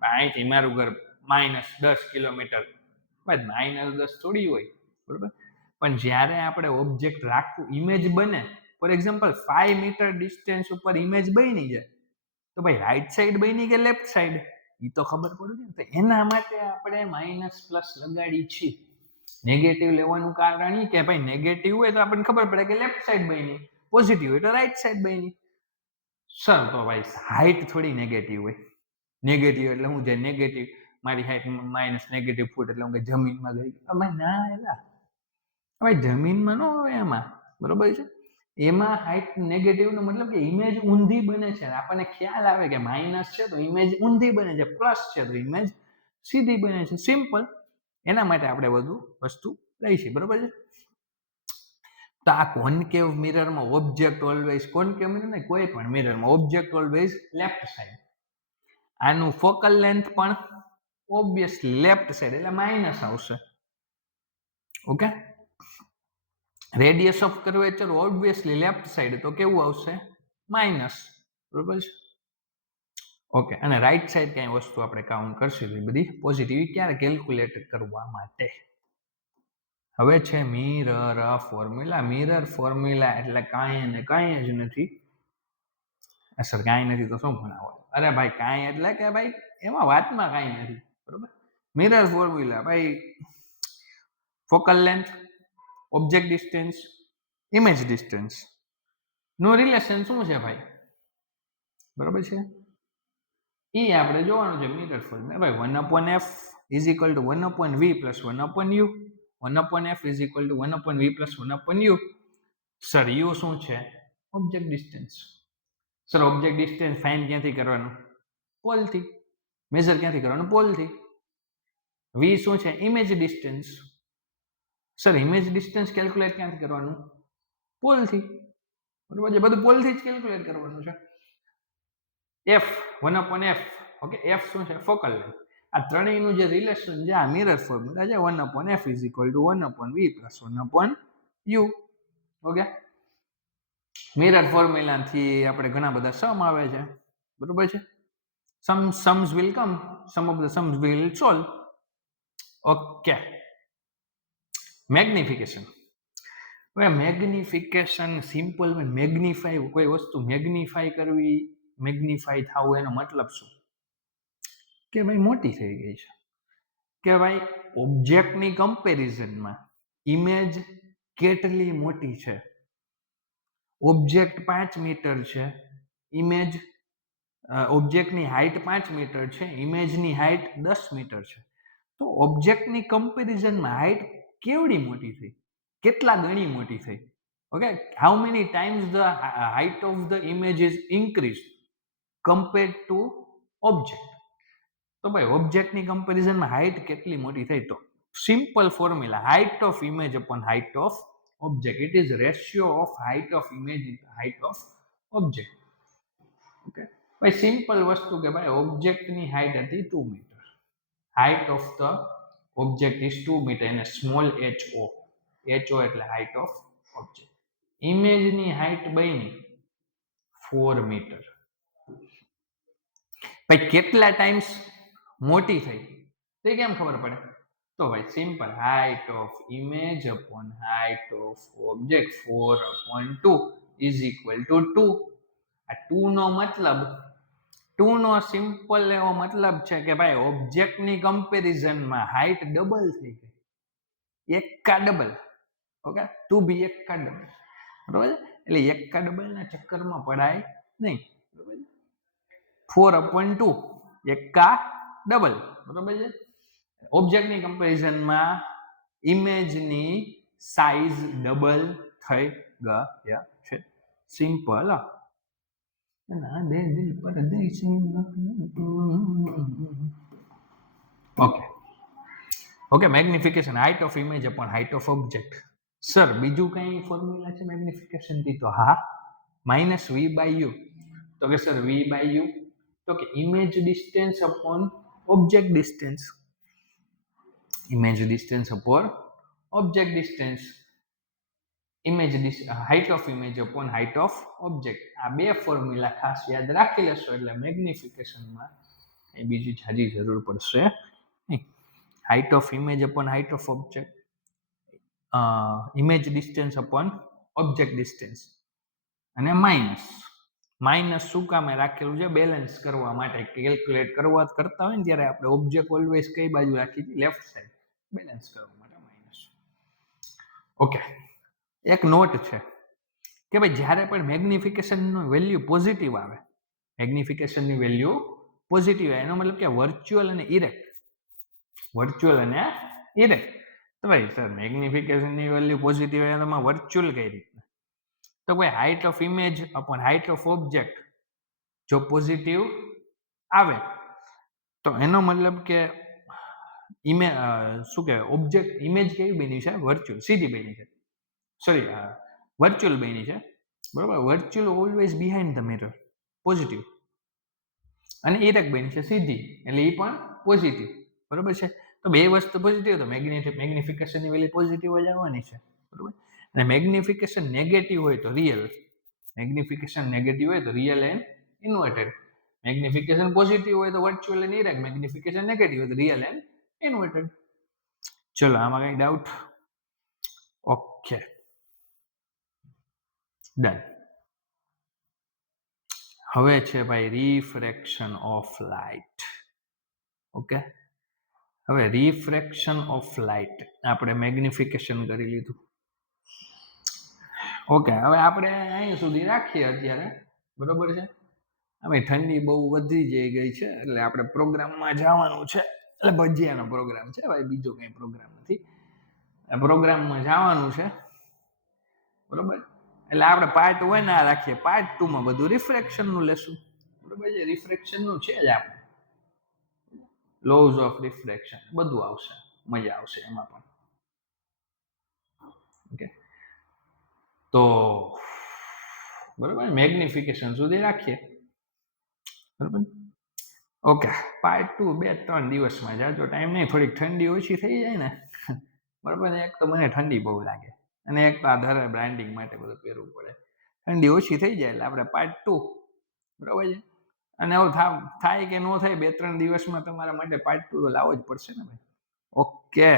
અહીંથી મારું ઘર -10 કિલોમીટર, ભાઈ -10 થોડી હોય, બરોબર. પણ જ્યારે આપણે ઓબ્જેક્ટ રાખવું, ઇમેજ બને, ફોર એક્ઝામ્પલ 5 મીટર ડિસ્ટન્સ ઉપર ઇમેજ બની જાય તો ભાઈ રાઈટ સાઈડ બની કે લેફ્ટ સાઈડ એ તો ખબર પડે ને. તો એના માટે આપણે માઇનસ પ્લસ લગાડી છીએ. નેગેટિવ લેવાનું કારણ એ કે ભાઈ નેગેટિવ હોય તો આપણને ખબર પડે કે લેફ્ટ સાઈડ બની, પોઝિટિવ હોય તો રાઈટ સાઈડ બની. સર તો ભાઈ હાઈટ થોડી નેગેટિવ હોય. નેગેટિવ એટલે હું જે નેગેટિવ મારી હાઈટ માઇનસ નેગેટિવ ફૂટ એટલે હું જમીનમાં ગઈ, ભાઈ ના એલા ભાઈ જમીનમાં ન હોય એમાં, બરોબર છે. એમાં હાઈટ નેગેટિવ નો મતલબ કે ઇમેજ ઊંધી બને છે. આપણને ખ્યાલ આવે કે માઇનસ છે તો ઇમેજ ઊંધી બને છે, પ્લસ છે તો ઇમેજ સીધી બને છે. સિમ્પલ. એના માટે આપણે બધું વસ્તુ લઈશું, બરોબર છે. તો આ કોન્કેવ મિરરમાં ઓબ્જેક્ટ ઓલવેઝ, કોન્કેવ મિરર નહીં કોઈ પણ મિરરમાં ઓબ્જેક્ટ ઓલવેઝ લેફ્ટ સાઈડ. આનું ફોકલ લેન્થ પણ ઓબ્વિયસલી લેફ્ટ સાઈડ એટલે માઇનસ આવશે. Okay. Radius of curvature obviously left side તો કેવું આવશે? માઇનસ, બરોબર છે. ઓકે. અને રાઈટ સાઈડ કઈ વસ્તુ આપણે કાઉન્ટ કરશું એ બધી પોઝિટિવ. ક્યારે? કેલ્ક્યુલેટ કરવા માટે. હવે છે મિરર ફોર્મ્યુલા. મિરર ફોર્મ્યુલા એટલે કાંઈ ને કાંઈ જ નથી. સર કાંઈ નથી તો શું ભણાવો? અરે ભાઈ કાંઈ એટલે કે ભાઈ એમાં વાતમાં કાંઈ નથી, બરોબર. મિરર ફોર્મ્યુલા ભાઈ focal length, object distance, image distance નો રિલેશન શું છે ભાઈ, બરોબર છે. એ આપણે જોવાનું છે મિરર ફોર્મ્યુલા. ભાઈ 1/f is equal to 1/v plus 1/u. 1/f is equal to 1/v plus 1/u. Sir you શું છે? Object distance. Sir object distance find ક્યાંથી કરવાનું? પોલથી. મેજર ક્યાંથી કરવાનું? પોલથી. વી શું છે? Image distance. Sir image distance calculate ક્યાંથી કરવાનું? પોલથી, બરોબર છે. બધું પોલથી જ કેલ્ક્યુલેટ કરવાનું છે. f 1/f, okay. f શું છે? Focal length. આ ત્રણેયનું જે રિલેશન છે આ મિરર ફોર્મ્યુલા છે. 1/f is equal to 1/v plus 1/u. Okay. Mirror ફોર્મ્યુલાથી આપણે ઘણા બધા સમ આવે છે, બરોબર છે. sums will come, some of the sums will solve. Okay. Magnification. હવે મેગ્નિફિકેશન સિમ્પલ. મેગ્નિફાઈ કોઈ વસ્તુ મેગ્નિફાઈ કરવી, મેગ્નિફાઈ થવું એનો મતલબ શું? કે ભાઈ મોટી થઈ ગઈ છે. કે ભાઈ ઓબ્જેક્ટની કમ્પેરિઝનમાં ઇમેજ કેટલી મોટી છે. ઓબ્જેક્ટ 5 મીટર છે, ઇમેજ ઓબ્જેક્ટની હાઈટ 5 મીટર છે, ઇમેજની હાઈટ 10 મીટર છે. તો ઓબ્જેક્ટની કમ્પેરિઝનમાં હાઈટ કેવડી મોટી થઈ? કેટલા ગણી મોટી થઈ? Okay. How many times the height of the image is increase compared to object. તો ભાઈ ઓબ્જેક્ટની કમ્પેરિઝનમાં હાઈટ કેટલી મોટી થઈ? તો simple formula, height of image upon height of object. It is ratio of height of image into height of object. Okay. ભાઈ સિમ્પલ વસ્તુ કે ભાઈ ઓબ્જેક્ટની હાઈટ હતી 2 metre. Height of the object is 2 metre અને સ્મોલ ho. ho એટલે હાઈટ ઓફ ઓબ્જેક્ટ. ઇમેજની હાઈટ બની 4 મીટર. ભાઈ કેટલા ટાઈમ્સ મોટી થઈ તે કેમ ખબર પડે? તો ભાઈ simple, height of image upon height of object 4/2 is equal two 2. આ 2 નો મતલબ, 2 નો સિમ્પલ એવો મતલબ છે કે ભાઈ ઓબ્જેક્ટની કમ્પેરિઝનમાં હાઈટ ડબલ થઈ ગઈ. એકા ડબલ. ઓકે. 2b એકા ડબલ, બરોબર. એટલે એકા ડબલ ના ચક્કરમાં પડાય નહીં, બરોબર. 4/2 એકા ડબલ, બરોબર છે. ઓબ્જેક્ટની કમ્પેરિઝનમાં ઇમેજની સાઈઝ ડબલ થઈ ગયા છે. Simple. Okay. Okay, magnification height of image upon height of object. Sir બીજું કઈ ફોર્મ્યુલા છે મેગ્નિફિકેશન થી? તો હા, માઇનસ વી બાય યુ. તો કે સર વી બાય યુ તો કે image distance upon object distance. Image distance upon object distance. Height of image upon height of object. આ બે ફોર્મ્યુલા ખાસ યાદ રાખી લેશો એટલે મેગ્નિફિકેશનમાં એ બીજી જાજી જરૂર પડશે નહીં. Height of image upon height of object, image distance upon object distance, અને માઇનસ શું કામે રાખેલું છે? બેલેન્સ કરવા માટે. કેલ્ક્યુલેટ કરતા હોય ને ત્યારે આપણે ઓબ્જેક્ટ ઓલવેઝ કઈ બાજુ રાખી હતી? Left side. બેલેન્સ કરવા માટે માઇનસ. ઓકે, એક નોટ છે કે ભાઈ જ્યારે પણ મેગ્નિફિકેશનનું વેલ્યુ પોઝિટિવ આવે, મેગ્નિફિકેશનની વેલ્યુ પોઝિટિવ આવે એનો મતલબ કે વર્ચ્યુઅલ અને ઇરેક્ટ. વર્ચ્યુઅલ અને ઇરેક્ટ. તો ભાઈ સર મેગ્નિફિકેશનની વેલ્યુ પોઝિટિવ આવે તો વર્ચ્યુઅલ કઈ રીતના? તો ભાઈ height of image upon height of object જો પોઝિટિવ આવે તો એનો મતલબ કે શું કહેવાય, ઓબ્જેક્ટ ઇમેજ કેવી બની છે? વર્ચ્યુઅલ, સીધી બની છે. સોરી, વર્ચ્યુઅલ બની છે. બરોબર, virtual always behind the mirror, positive. અને ઇરેક્ટ બની છે સીધી, એટલે એ પણ પોઝિટિવ. બરોબર છે. તો બે વસ્તુ પોઝિટિવ, તો મેગ્નિફિકેશનની વેલ્યુ પોઝિટિવ જ આવવાની છે. બરોબર. અને મેગ્નિફિકેશન નેગેટિવ હોય તો રિયલ. મેગ્નિફિકેશન નેગેટિવ હોય તો real and inverted. Magnification positive હોય તો virtual and erect. Magnification negative હોય તો રિયલ એન્ડ ઇન્વર્ટેડ. ચલો, આમાં કઈ ડાઉટ? Okay, done. હવે છે ભાઈ રિફ્રેક્શન ઓફ લાઇટ. ઓકે, હવે રિફ્રેક્શન ઓફ લાઇટ આપણે મેગ્નિફિકેશન કરી લીધું. ઓકે, હવે આપણે અહીં સુધી રાખીએ અત્યારે. બરોબર છે. હવે ઠંડી બહુ વધી ગઈ છે એટલે આપણે પ્રોગ્રામમાં જવાનું છે. એટલે ભજીયાનો પ્રોગ્રામ છે ભાઈ, બીજો કઈ પ્રોગ્રામ નથી. પ્રોગ્રામમાં જવાનું છે. બરોબર, એટલે આપણે પાર્ટ 1 આ રાખીએ. પાર્ટ 2 માં બધું રિફ્રેક્શન નું લેશું. બરોબર છે. રિફ્રેક્શન નું છે જ આપણે લોઝ ઓફ રિફ્રેક્શન બધું આવશે, મજા આવશે એમાં પણ. ઓકે, તો બરોબર, મેગ્નિફિકેશન સુધી રાખીએ. બરોબર. ઓકે, પાર્ટ 2 2-3 દિવસમાં. જાજો ટાઈમ નહીં, થોડીક ઠંડી ઓછી થઈ જાય ને. બરોબર, એક તો મને ઠંડી બહુ લાગે, અને એક તો આધારે બ્રાન્ડિંગ માટે બધું પહેરવું પડે. ઠંડી ઓછી થઈ જાય એટલે આપણે પાર્ટ 2. બરોબર છે. અને એવું થાય કે ન થાય, 2-3 દિવસમાં તમારા માટે પાર્ટ 2 તો લાવવો જ પડશે ને ભાઈ. ઓકે,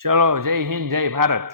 ચલો, જય હિન્દ, જય ભારત.